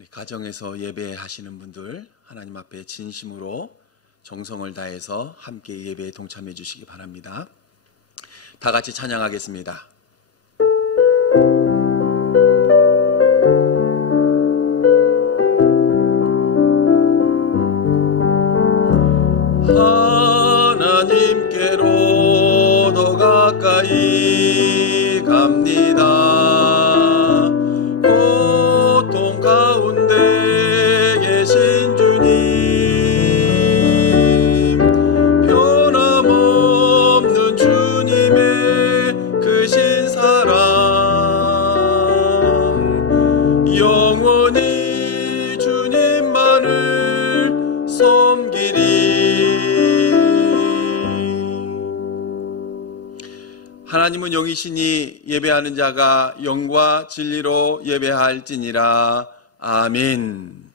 우리 가정에서 예배하시는 분들 하나님 앞에 진심으로 정성을 다해서 함께 예배에 동참해 주시기 바랍니다. 다 같이 찬양하겠습니다. 하나님께로 더 가까이 갑니다. 고통 가운데 계신 주님, 변함없는 주님의 크신 사랑, 영원히 주님만을 섬기리. 하나님은 영이시니 예배하는 자가 영과 진리로 예배할지니라. 아멘.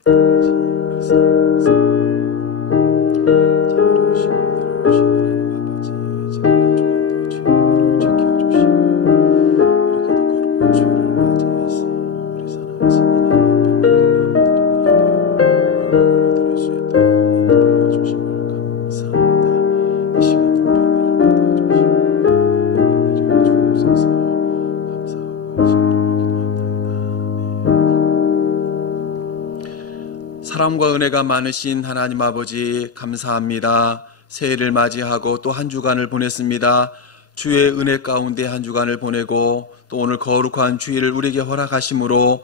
사랑과 은혜가 많으신 하나님 아버지 감사합니다. 새해를 맞이하고 또 한 주간을 보냈습니다. 주의 은혜 가운데 한 주간을 보내고 또 오늘 거룩한 주일을 우리에게 허락하심으로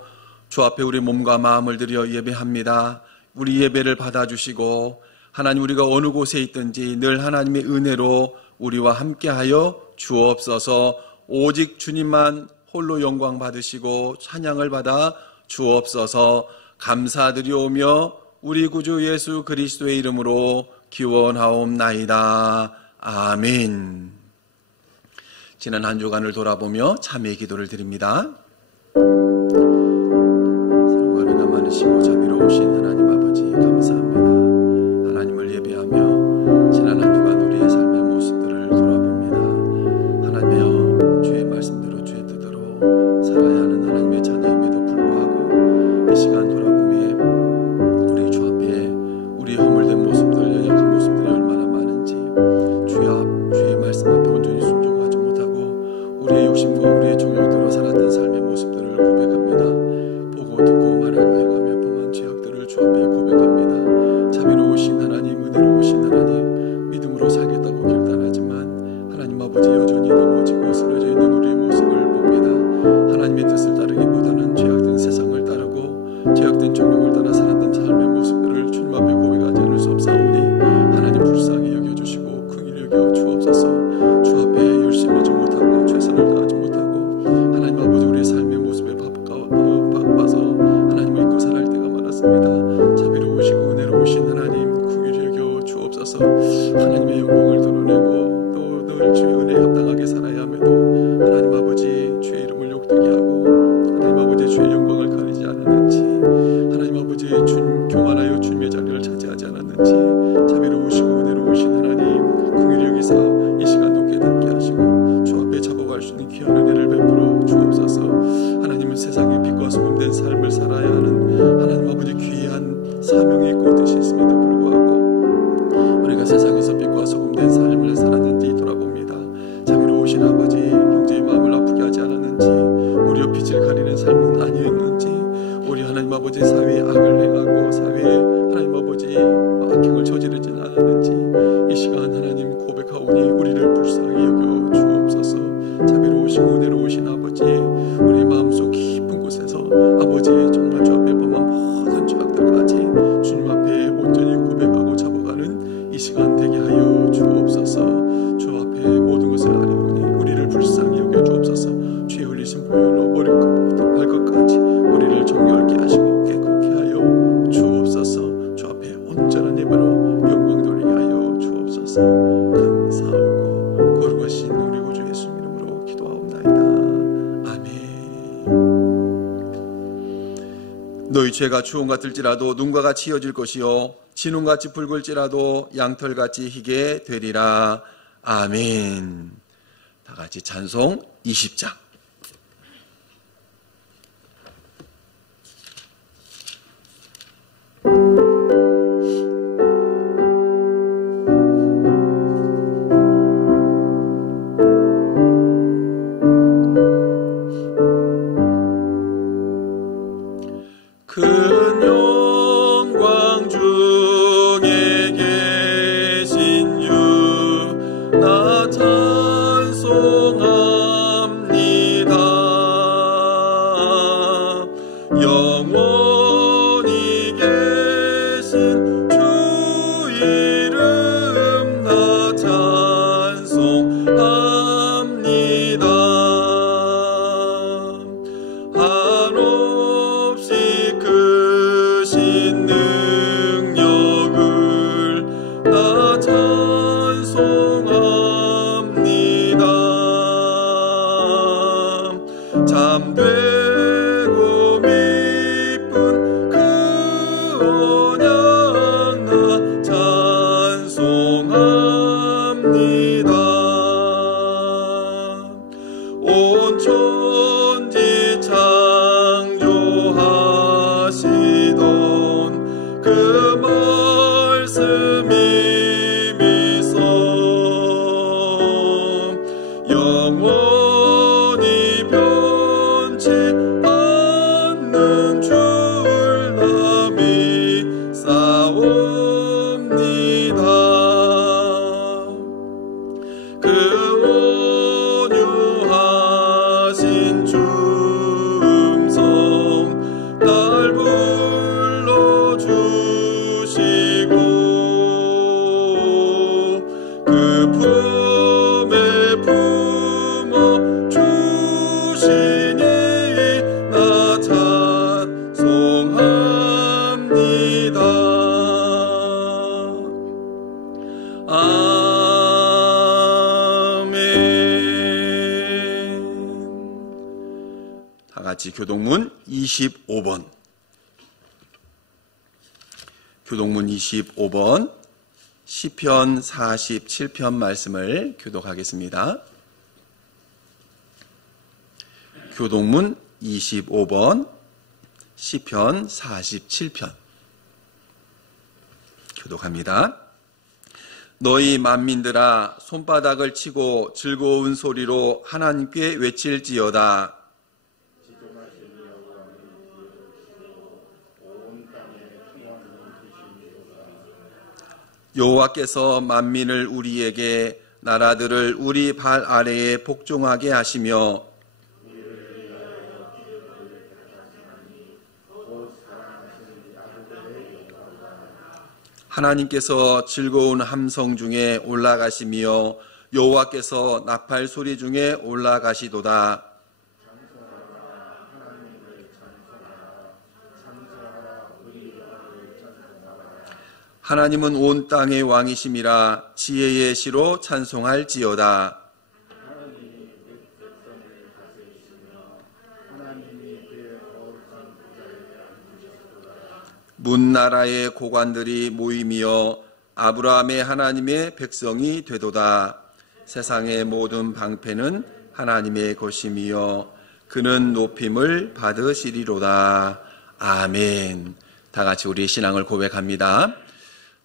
주 앞에 우리 몸과 마음을 들여 예배합니다. 우리 예배를 받아주시고 하나님, 우리가 어느 곳에 있든지 늘 하나님의 은혜로 우리와 함께하여 주옵소서. 오직 주님만 홀로 영광 받으시고 찬양을 받아 주옵소서. 감사드리오며 우리 구주 예수 그리스도의 이름으로 기원하옵나이다. 아멘. 지난 한 주간을 돌아보며 참회의 기도를 드립니다. 사랑과 은혜가 많으시고 자비로우신 하나님 아버지 감사합니다. 하나님을 예배하며 지난 한 주간 우리의 삶의 모습들을 돌아봅니다. 하나님이여, 주의 말씀대로 주의 뜻대로 살아야 하는 하나님의 자녀임에도 불구하고 이 시간 돌아보며 우리 주 앞에 우리 허물된 모습들, 연약한 모습들이 얼마나 많은지 주의 말씀 앞에 온전히 순종하지 못하고 우리의 욕심과 우리의 종욕대로 살았던 삶의 모습들을 고백합니다. 보고 듣고 말하고 행하며 범한 죄악들을 주 앞에 고백합니다. 자비로우신 하나님, 은혜로우신 하나님, 믿음으로 살겠다고 결단하지만 하나님 아버지 여전히 넘어지고 쓰러져 있는 우리의 모습을 봅니다. 하나님의 뜻을 따르기보다는 죄악된 세상을 따르고 죄악된 종욕을 따라 살았던 삶의 모습들을 주님 앞에 고백하지 않을 수 없사오니 하나님 불쌍히 여겨주시고 긍휼히 여겨 주옵소서. 주 앞에 열심히지 못하고 최선을 다하지 못하고 하나님 아버지 우리의 삶의 모습에 바빠서 하나님을 잊고 살아갈 때가 많았습니다. 자비로우시고 은혜로우신 하나님, 긍휼히 여겨 주옵소서. 하나님의 영광을 드러내고 또 늘 주의 은혜에 합당하게 살아야 함에도 하나님 아버지 주의 이름을 욕되게 하고 하나님 아버지 주의 영광을 가리지 않았는지, 하나님 아버지 교만하여 주님의 자리를 차지하지 않았는지 자비로우시고 은혜로우신 하나님, 긍휼히 여기사 이 시간도 깨닫게 하시고 주 앞에 잡아갈 수 있는 귀한 은혜를 베풀어 주옵소서. 하나님은 세상의 빛과 소금된 삶을 살아야 하는 하나님 아버지 귀한 사명이 있고 뜻이 있음에도 불구하고 우리가 세상에서 빛과 소금된 삶을 살았는지 돌아봅니다. 자비로우신 아버지, 형제의 마음을 아프게 하지 않았는지, 우리의 빛을 가리는 삶은 아니었는지, 우리 하나님 아버지 사회에 악을 행하고 사회에 하나님 아버지 악행을 저지르지는 않았는지 이 시간 하나님 고백하오니 우리를 불쌍히 여겨 주옵소서. 자비로우시고 은혜로우신 아버지, 우리 마음속 깊은 곳에서 아버지 정말 주 앞에 범한 모든 죄악들까지 주님 앞에 온전히 고백하고 잡아가는 이 시간 되게 하여 주옵소서. 주 앞에 모든 것을 아뢰오니 우리를 불쌍히 여겨 주옵소서. 죄 흘리신 보혈로 머리끝부터 발끝까지 우리를 정결케 하시고 깨끗게 하여 주옵소서. 주 앞에 온전한 예배로 영광 돌리게 하여 주옵소서. 감사하고 거룩하신 우리 구주 예수 이름으로 기도하옵나이다. 아멘. 너희 죄가 추운 같을지라도 눈과 같이 이어질 것이요 진홍같이 붉을지라도 양털같이 희게 되리라. 아멘. 다 같이 찬송 20장. 잠되고 미쁜 그 언약 나 찬송합니다. 온 천지 창조하시던 그 말씀이 미소 영원히 변치 않는 줄 나 믿사옵니다. 그 온유하신 주 음성 날 불러주시고 그 품에 품어 주시니 나 찬송합니다. 아멘. 다 같이 교동문 25번. 교동문 25번 시편 47편 말씀을 교독하겠습니다. 교동문 25번 시편 47편 교독합니다. 너희 만민들아 손바닥을 치고 즐거운 소리로 하나님께 외칠지어다. 여호와께서 만민을 우리에게 나라들을 우리 발 아래에 복종하게 하시며 하나님께서 즐거운 함성 중에 올라가시며 여호와께서 나팔 소리 중에 올라가시도다. 하나님은 온 땅의 왕이심이라 지혜의 시로 찬송할지어다. 문나라의 고관들이 모임이여 아브라함의 하나님의 백성이 되도다. 세상의 모든 방패는 하나님의 것임이여 그는 높임을 받으시리로다. 아멘. 다 같이 우리 신앙을 고백합니다.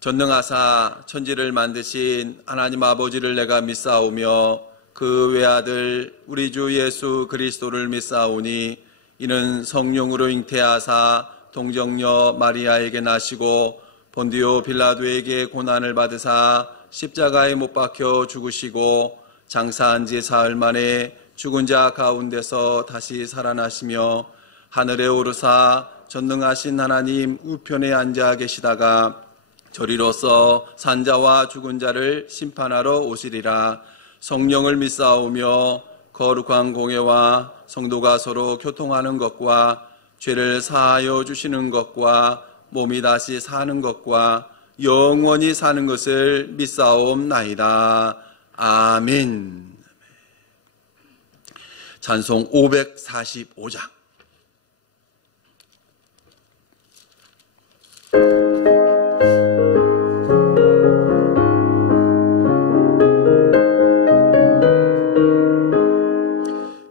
전능하사 천지를 만드신 하나님 아버지를 내가 믿사오며 그 외아들 우리 주 예수 그리스도를 믿사오니 이는 성령으로 잉태하사 동정녀 마리아에게 나시고 본디오 빌라도에게 고난을 받으사 십자가에 못 박혀 죽으시고 장사한 지 사흘 만에 죽은 자 가운데서 다시 살아나시며 하늘에 오르사 전능하신 하나님 우편에 앉아 계시다가 저리로서 산자와 죽은 자를 심판하러 오시리라. 성령을 믿사오며 거룩한 공예와 성도가 서로 교통하는 것과 죄를 사하여 주시는 것과 몸이 다시 사는 것과 영원히 사는 것을 믿사옵나이다. 아멘. 찬송 545장.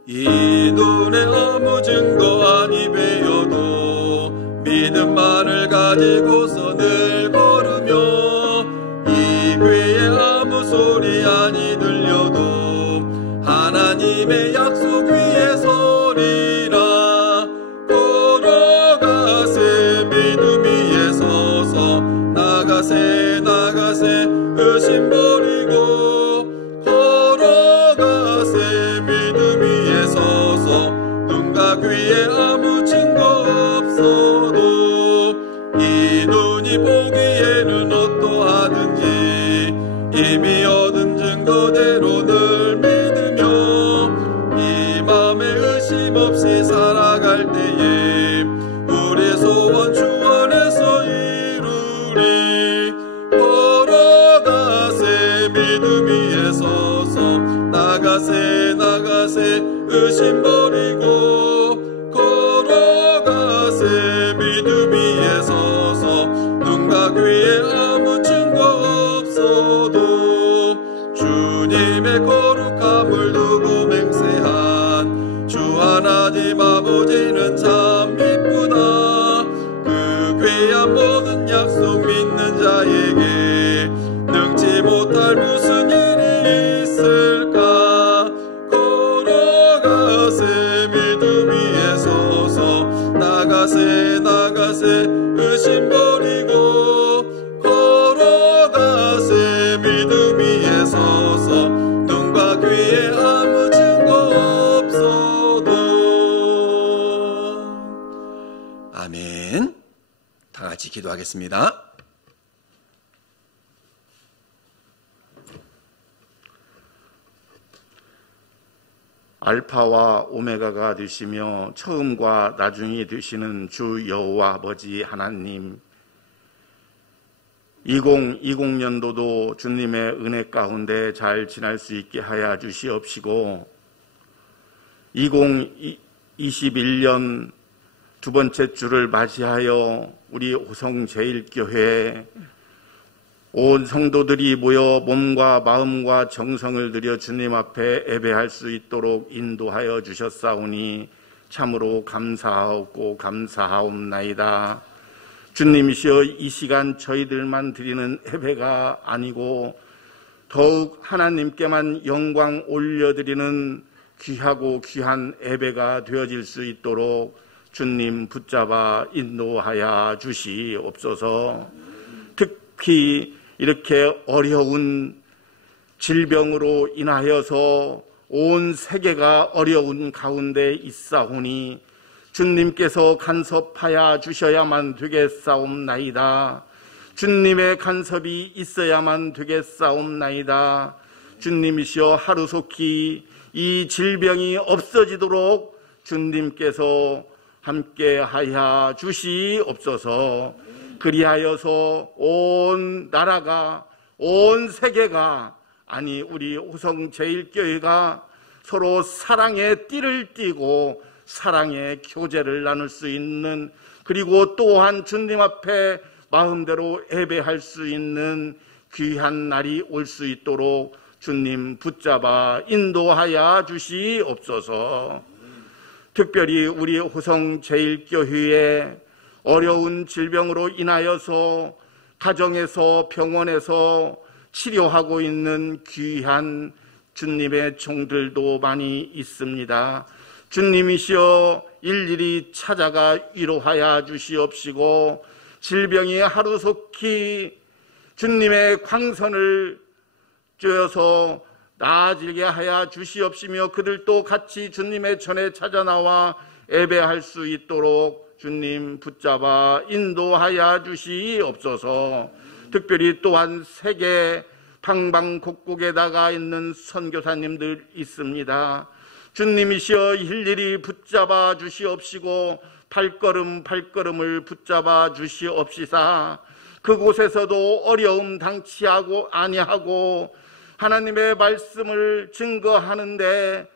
이 눈에 아무 증거 아니 배어도 믿음만을 가지고서 늘 걸으며 이 괴에 아무 소리 아니 들려도 하나님의 약속 위에 서리라. 걸어가세 믿음 위에 서서 나가세 나가세 의심 버리고 걸어가세 믿음 위에 서서 눈과 귀에 아무 증거 없어도 이 눈이 보기에는 어떠하든지 이미 얻은 증거대로 늘 믿으며 이 맘에 의심 없이 살아갈 때에 우리 소원 주 안에서 이루리. 걸어가세 믿음 위에 서서 나가세 나가세 의심 버리고 나가세 믿음 위에 서서 나가세 나가세 의심 버리고 걸어가세 믿음 위에 서서 눈과 귀에 아무 증거 없어도. 아멘. 다 같이 기도하겠습니다. 알파와 오메가가 되시며 처음과 나중이 되시는 주 여호와 아버지 하나님, 2020년도도 주님의 은혜 가운데 잘 지날 수 있게 하여 주시옵시고, 2021년 두 번째 주를 맞이하여 우리 호성제일교회에 온 성도들이 모여 몸과 마음과 정성을 들여 주님 앞에 예배할 수 있도록 인도하여 주셨사오니 참으로 감사하옵고 감사하옵나이다. 주님이시여, 이 시간 저희들만 드리는 예배가 아니고 더욱 하나님께만 영광 올려드리는 귀하고 귀한 예배가 되어질 수 있도록 주님 붙잡아 인도하여 주시옵소서. 특히 이렇게 어려운 질병으로 인하여서 온 세계가 어려운 가운데 있사오니 주님께서 간섭하여 주셔야만 되겠사옵나이다. 주님의 간섭이 있어야만 되겠사옵나이다. 주님이시여, 하루속히 이 질병이 없어지도록 주님께서 함께하여 주시옵소서. 그리하여서 온 나라가, 온 세계가, 아니 우리 호성제일교회가 서로 사랑의 띠를 띠고 사랑의 교제를 나눌 수 있는, 그리고 또한 주님 앞에 마음대로 예배할 수 있는 귀한 날이 올 수 있도록 주님 붙잡아 인도하여 주시옵소서. 특별히 우리 호성제일교회에 어려운 질병으로 인하여서 가정에서 병원에서 치료하고 있는 귀한 주님의 종들도 많이 있습니다. 주님이시여, 일일이 찾아가 위로하여 주시옵시고 질병이 하루속히 주님의 광선을 쬐어서 나아지게 하여 주시옵시며 그들도 같이 주님의 전에 찾아나와 예배할 수 있도록 주님 붙잡아 인도하여 주시옵소서. 특별히 또한 세계 방방곡곡에 나가 있는 선교사님들 있습니다. 주님이시여, 일일이 붙잡아 주시옵시고 발걸음 발걸음을 붙잡아 주시옵시사 그곳에서도 어려움 당치하고 아니하고 하나님의 말씀을 증거하는데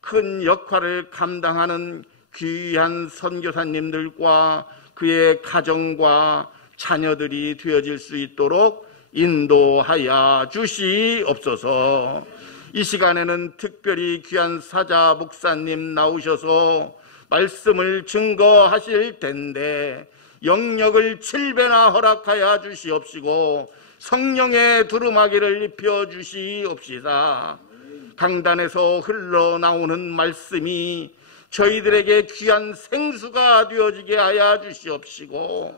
큰 역할을 감당하는 귀한 선교사님들과 그의 가정과 자녀들이 되어질 수 있도록 인도하여 주시옵소서. 이 시간에는 특별히 귀한 사자 목사님 나오셔서 말씀을 증거하실 텐데 영역을 7배나 허락하여 주시옵시고 성령의 두루마기를 입혀 주시옵시다. 강단에서 흘러나오는 말씀이 저희들에게 귀한 생수가 되어지게 하여 주시옵시고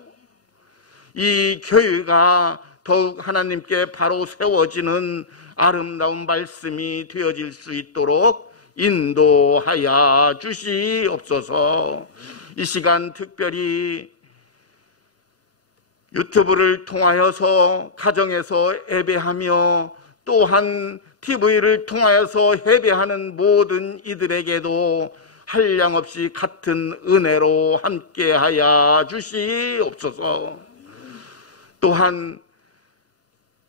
이 교회가 더욱 하나님께 바로 세워지는 아름다운 말씀이 되어질 수 있도록 인도하여 주시옵소서. 이 시간 특별히 유튜브를 통하여서 가정에서 예배하며 또한 TV를 통하여서 예배하는 모든 이들에게도 한량없이 같은 은혜로 함께하여 주시옵소서. 또한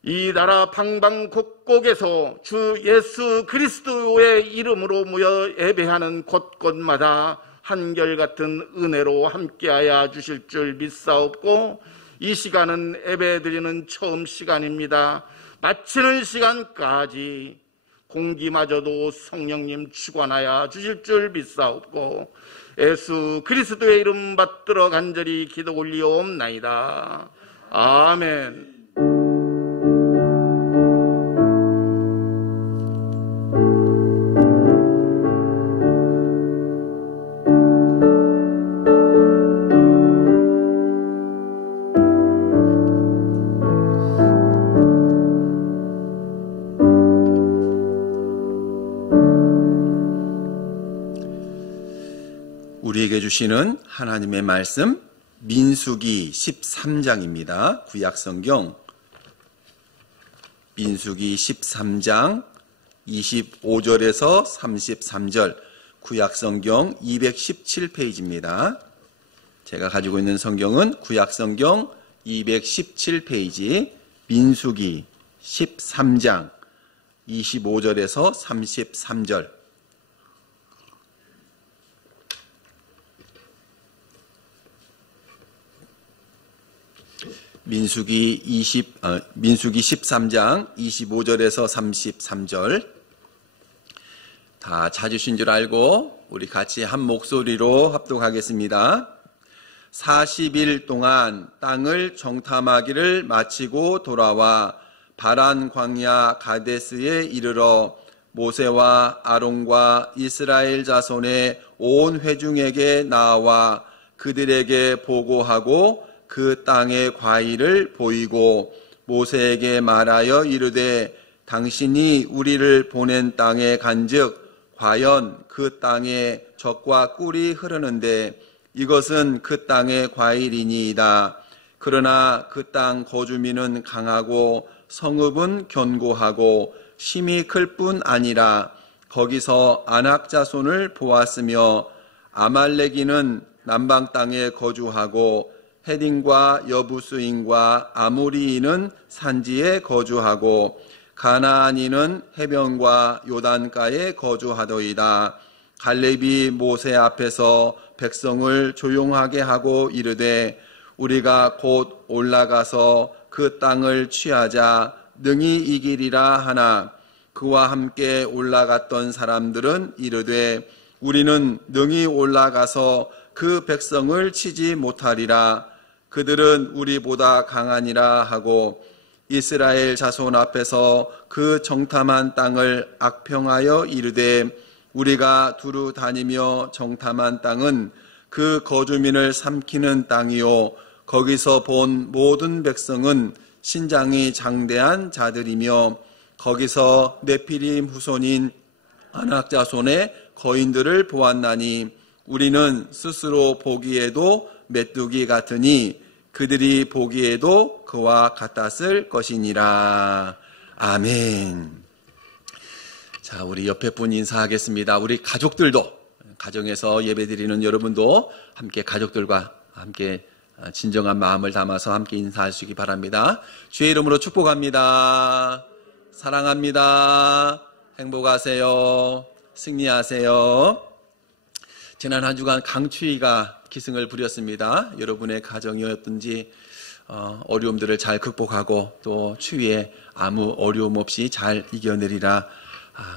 이 나라 방방곡곡에서 주 예수 그리스도의 이름으로 모여 예배하는 곳곳마다 한결같은 은혜로 함께하여 주실 줄 믿사옵고 이 시간은 예배드리는 처음 시간입니다. 마치는 시간까지 공기마저도 성령님 주관하여 주실 줄 믿사옵고 예수 그리스도의 이름 받들어 간절히 기도 올리옵나이다. 아멘. 우리에게 주시는 하나님의 말씀 민수기 13장입니다. 구약성경 민수기 13장 25절에서 33절, 구약성경 217페이지입니다. 제가 가지고 있는 성경은 구약성경 217페이지 민수기 13장 25절에서 33절. 민수기 13장 25절에서 33절. 다 찾으신 줄 알고 우리 같이 한 목소리로 합독하겠습니다. 40일 동안 땅을 정탐하기를 마치고 돌아와 바란 광야 가데스에 이르러 모세와 아론과 이스라엘 자손의 온 회중에게 나와 그들에게 보고하고 그 땅의 과일을 보이고 모세에게 말하여 이르되 당신이 우리를 보낸 땅에 간즉 과연 그 땅에 젖과 꿀이 흐르는데 이것은 그 땅의 과일이니이다. 그러나 그 땅 거주민은 강하고 성읍은 견고하고 심이 클 뿐 아니라 거기서 아낙 자손을 보았으며 아말렉인은 남방 땅에 거주하고 헤딘과 여부스인과 아모리인은 산지에 거주하고 가나안인은 해변과 요단가에 거주하더이다. 갈렙이 모세 앞에서 백성을 조용하게 하고 이르되 우리가 곧 올라가서 그 땅을 취하자 능히 이기리라 하나 그와 함께 올라갔던 사람들은 이르되 우리는 능히 올라가서 그 백성을 치지 못하리라. 그들은 우리보다 강하니라 하고 이스라엘 자손 앞에서 그 정탐한 땅을 악평하여 이르되 우리가 두루 다니며 정탐한 땅은 그 거주민을 삼키는 땅이요 거기서 본 모든 백성은 신장이 장대한 자들이며 거기서 네피림 후손인 아낙 자손의 거인들을 보았나니 우리는 스스로 보기에도 메뚜기 같으니 그들이 보기에도 그와 같았을 것이니라. 아멘. 자, 우리 옆에 분 인사하겠습니다. 우리 가족들도, 가정에서 예배드리는 여러분도 함께 가족들과 함께 진정한 마음을 담아서 함께 인사하시기 바랍니다. 주의 이름으로 축복합니다. 사랑합니다. 행복하세요. 승리하세요. 지난 한 주간 강추위가 기승을 부렸습니다. 여러분의 가정이었든지 어려움들을 잘 극복하고 또 추위에 아무 어려움 없이 잘 이겨내리라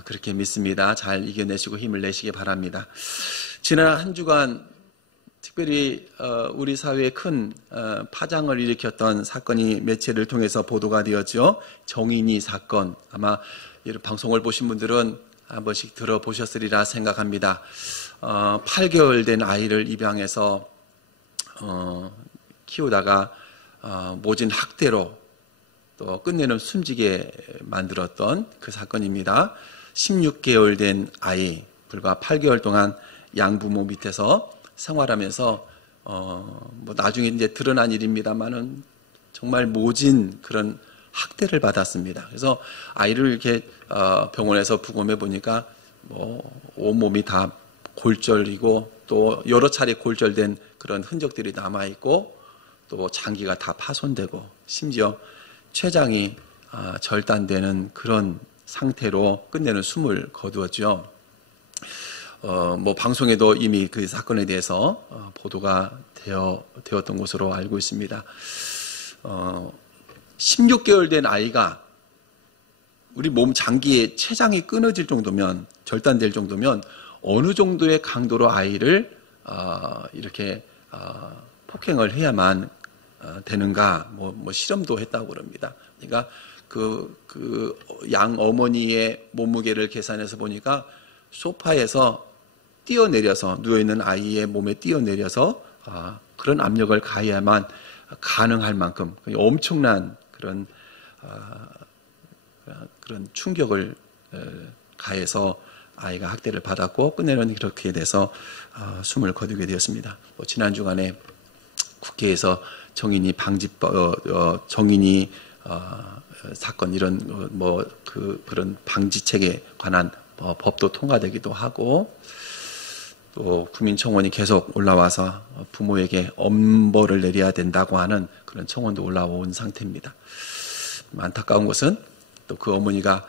그렇게 믿습니다. 잘 이겨내시고 힘을 내시기 바랍니다. 지난 한 주간 특별히 우리 사회에 큰 파장을 일으켰던 사건이 매체를 통해서 보도가 되었죠. 정인이 사건. 아마 방송을 보신 분들은 한 번씩 들어보셨으리라 생각합니다. 8개월 된 아이를 입양해서 키우다가 모진 학대로 또 끝내는 숨지게 만들었던 그 사건입니다. 16개월 된 아이, 불과 8개월 동안 양부모 밑에서 생활하면서 뭐 나중에 이제 드러난 일입니다만은 정말 모진 그런 학대를 받았습니다. 그래서 아이를 이렇게 병원에서 부검해 보니까 뭐 온몸이 다 골절이고 또 여러 차례 골절된 그런 흔적들이 남아 있고 또 장기가 다 파손되고 심지어 췌장이 절단되는 그런 상태로 끝내는 숨을 거두었죠. 뭐 방송에도 이미 그 사건에 대해서 보도가 되었던 것으로 알고 있습니다. 16개월 된 아이가 우리 몸 장기의 췌장이 끊어질 정도면, 절단될 정도면 어느 정도의 강도로 아이를 이렇게 폭행을 해야만 되는가, 뭐 실험도 했다고 그럽니다. 그러니까 그 양 어머니의 몸무게를 계산해서 보니까 소파에서 뛰어내려서, 누워있는 아이의 몸에 뛰어내려서 그런 압력을 가해야만 가능할 만큼 엄청난 그런 충격을 가해서 아이가 학대를 받았고 끝내는 그렇게 돼서 숨을 거두게 되었습니다. 지난 주간에 국회에서 정인이 방지법, 정인이 사건 이런 그런 방지책에 관한 법도 통과되기도 하고, 또 국민청원이 계속 올라와서 부모에게 엄벌을 내려야 된다고 하는 그런 청원도 올라온 상태입니다. 안타까운 것은 또 그 어머니가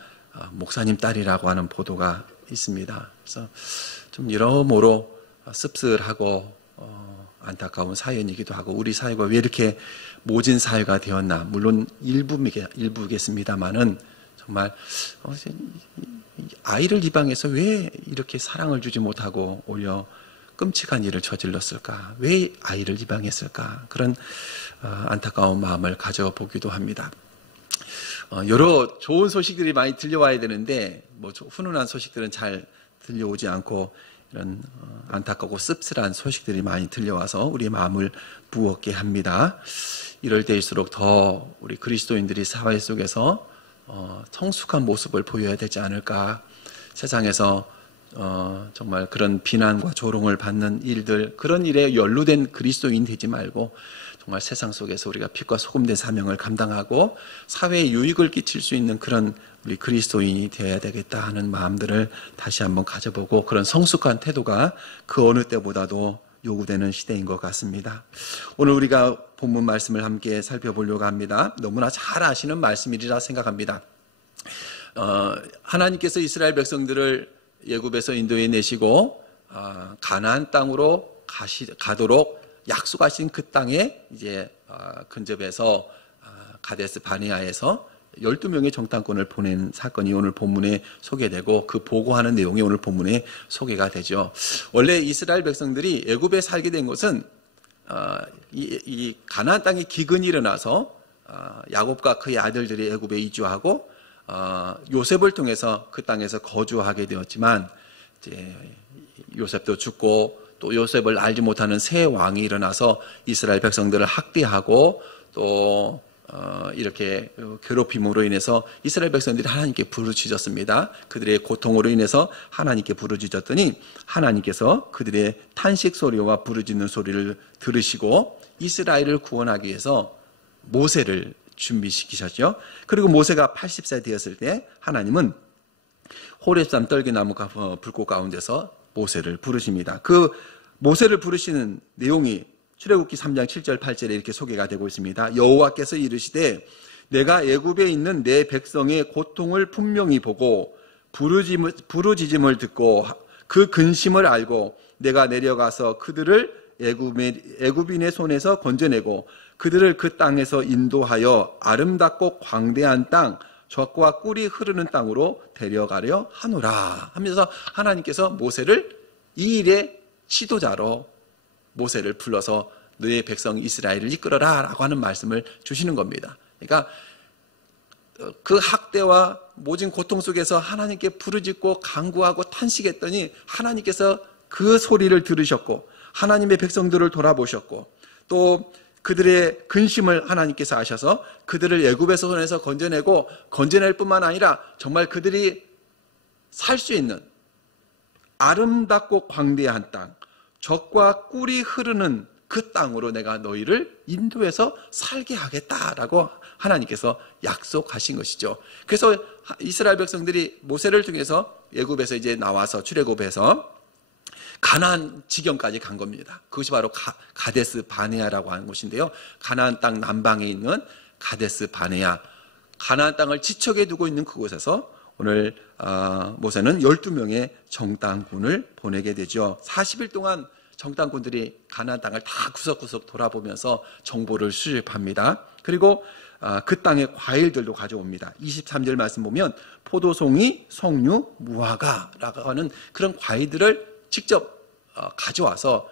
목사님 딸이라고 하는 보도가 있습니다. 그래서 좀 여러모로 씁쓸하고 안타까운 사연이기도 하고, 우리 사회가 왜 이렇게 모진 사회가 되었나. 물론 일부겠습니다만은 정말 아이를 입양해서 왜 이렇게 사랑을 주지 못하고 오히려 끔찍한 일을 저질렀을까? 왜 아이를 입양했을까? 그런 안타까운 마음을 가져보기도 합니다. 여러 좋은 소식들이 많이 들려와야 되는데 훈훈한 소식들은 잘 들려오지 않고 이런 안타깝고 씁쓸한 소식들이 많이 들려와서 우리 마음을 무겁게 합니다. 이럴 때일수록 더 우리 그리스도인들이 사회 속에서 성숙한 모습을 보여야 되지 않을까. 세상에서 정말 그런 비난과 조롱을 받는 일들, 그런 일에 연루된 그리스도인 되지 말고 정말 세상 속에서 우리가 빛과 소금 된 사명을 감당하고 사회에 유익을 끼칠 수 있는 그런 우리 그리스도인이 되어야 되겠다 하는 마음들을 다시 한번 가져보고, 그런 성숙한 태도가 그 어느 때보다도 요구되는 시대인 것 같습니다. 오늘 우리가 본문 말씀을 함께 살펴보려고 합니다. 너무나 잘 아시는 말씀이라 생각합니다. 하나님께서 이스라엘 백성들을 애굽에서 인도해 내시고 가나안 땅으로 가도록 약속하신 그 땅에 이제 근접해서 가데스 바네아에서 12명의 정탐꾼을 보낸 사건이 오늘 본문에 소개되고, 그 보고하는 내용이 오늘 본문에 소개가 되죠. 원래 이스라엘 백성들이 애굽에 살게 된 것은 이 가나안 땅에 기근이 일어나서 야곱과 그의 아들들이 애굽에 이주하고 요셉을 통해서 그 땅에서 거주하게 되었지만, 이제 요셉도 죽고 또 요셉을 알지 못하는 새 왕이 일어나서 이스라엘 백성들을 학대하고 또 이렇게 괴롭힘으로 인해서 이스라엘 백성들이 하나님께 부르짖었습니다. 그들의 고통으로 인해서 하나님께 부르짖었더니 하나님께서 그들의 탄식 소리와 부르짖는 소리를 들으시고 이스라엘을 구원하기 위해서 모세를 준비시키셨죠. 그리고 모세가 80세 되었을 때 하나님은 호렙산 떨기나무 불꽃 가운데서 모세를 부르십니다. 그 모세를 부르시는 내용이 출애굽기 3장 7절 8절에 이렇게 소개가 되고 있습니다. 여호와께서 이르시되 내가 애굽에 있는 내 백성의 고통을 분명히 보고 부르짖음을 듣고 그 근심을 알고 내가 내려가서 그들을 애굽인의 손에서 건져내고 그들을 그 땅에서 인도하여 아름답고 광대한 땅, 젖과 꿀이 흐르는 땅으로 데려가려 하노라 하면서 하나님께서 모세를 이 일의 지도자로 모세를 불러서 너의 백성 이스라엘을 이끌어라 라고 하는 말씀을 주시는 겁니다. 그러니까 그 학대와 모진 고통 속에서 하나님께 부르짖고 간구하고 탄식했더니 하나님께서 그 소리를 들으셨고 하나님의 백성들을 돌아보셨고 또 그들의 근심을 하나님께서 아셔서 그들을 애굽에서 손에서 건져내고 건져낼 뿐만 아니라 정말 그들이 살 수 있는 아름답고 광대한 땅, 젖과 꿀이 흐르는 그 땅으로 내가 너희를 인도해서 살게 하겠다라고 하나님께서 약속하신 것이죠. 그래서 이스라엘 백성들이 모세를 통해서 애굽에서 이제 나와서 출애굽해서 가나안 지경까지 간 겁니다. 그것이 바로 가데스 바네아라고 하는 곳인데요. 가나안 땅 남방에 있는 가데스 바네아, 가나안 땅을 지척에 두고 있는 그곳에서 오늘 모세는 12명의 정탐꾼을 보내게 되죠. 40일 동안 정탐꾼들이 가나안 땅을 다 구석구석 돌아보면서 정보를 수집합니다. 그리고 그 땅의 과일들도 가져옵니다. 23절 말씀 보면 포도송이, 석류, 무화과라고 하는 그런 과일들을 직접 가져와서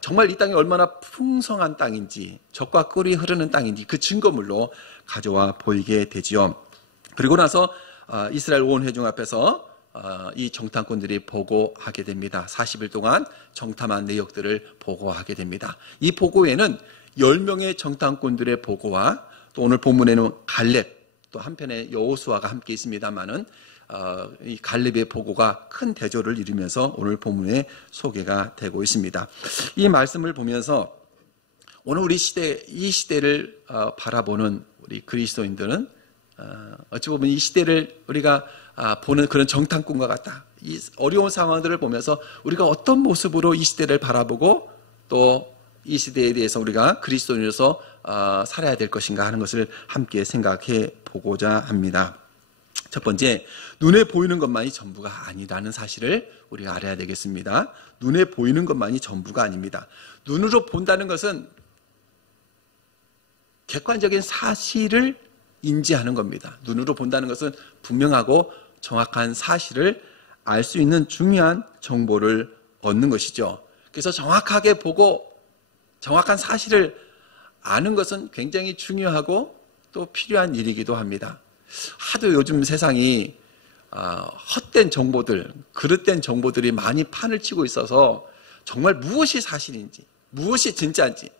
정말 이 땅이 얼마나 풍성한 땅인지 젖과 꿀이 흐르는 땅인지 그 증거물로 가져와 보이게 되지요. 그리고 나서 이스라엘 온 회중 앞에서 이 정탐꾼들이 보고하게 됩니다. 40일 동안 정탐한 내역들을 보고하게 됩니다. 이 보고에는 10명의 정탐꾼들의 보고와 또 오늘 본문에는 갈렙 또 한편에 여호수아가 함께 있습니다만은 이 갈렙의 보고가 큰 대조를 이루면서 오늘 본문에 소개가 되고 있습니다. 이 말씀을 보면서 오늘 우리 시대, 이 시대를 바라보는 우리 그리스도인들은 어찌 보면 이 시대를 우리가 보는 그런 정탐꾼과 같다. 이 어려운 상황들을 보면서 우리가 어떤 모습으로 이 시대를 바라보고 또 이 시대에 대해서 우리가 그리스도인으로서 살아야 될 것인가 하는 것을 함께 생각해 보고자 합니다. 첫 번째, 눈에 보이는 것만이 전부가 아니라는 사실을 우리가 알아야 되겠습니다. 눈에 보이는 것만이 전부가 아닙니다. 눈으로 본다는 것은 객관적인 사실을 인지하는 겁니다. 눈으로 본다는 것은 분명하고 정확한 사실을 알 수 있는 중요한 정보를 얻는 것이죠. 그래서 정확하게 보고 정확한 사실을 아는 것은 굉장히 중요하고 또 필요한 일이기도 합니다. 하도 요즘 세상이 헛된 정보들, 그릇된 정보들이 많이 판을 치고 있어서 정말 무엇이 사실인지, 무엇이 진짜인지,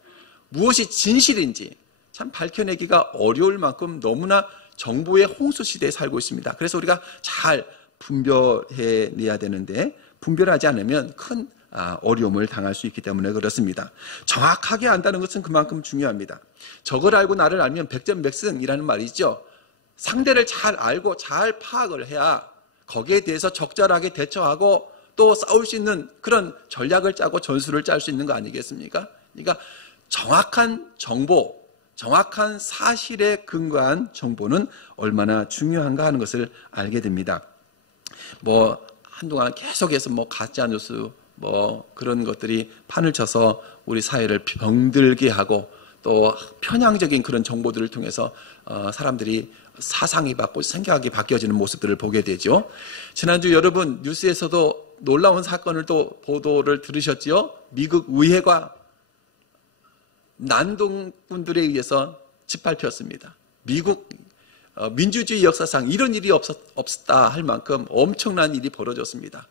무엇이 진실인지 참 밝혀내기가 어려울 만큼 너무나 정보의 홍수 시대에 살고 있습니다. 그래서 우리가 잘 분별해내야 되는데 분별하지 않으면 큰 어려움을 당할 수 있기 때문에 그렇습니다. 정확하게 안다는 것은 그만큼 중요합니다. 적을 알고 나를 알면 백전백승이라는 말이 있죠. 상대를 잘 알고 잘 파악을 해야 거기에 대해서 적절하게 대처하고 또 싸울 수 있는 그런 전략을 짜고 전술을 짤 수 있는 거 아니겠습니까? 그러니까 정확한 정보, 정확한 사실에 근거한 정보는 얼마나 중요한가 하는 것을 알게 됩니다. 한동안 계속해서 가짜뉴스 그런 것들이 판을 쳐서 우리 사회를 병들게 하고 또 편향적인 그런 정보들을 통해서 사람들이 사상이 바뀌고 생각이 바뀌어지는 모습들을 보게 되죠. 지난주 여러분 뉴스에서도 놀라운 사건을 또 보도를 들으셨지요. 미국 의회가 난동꾼들에 의해서 짓밟혔습니다. 미국 민주주의 역사상 이런 일이 없었다 할 만큼 엄청난 일이 벌어졌습니다.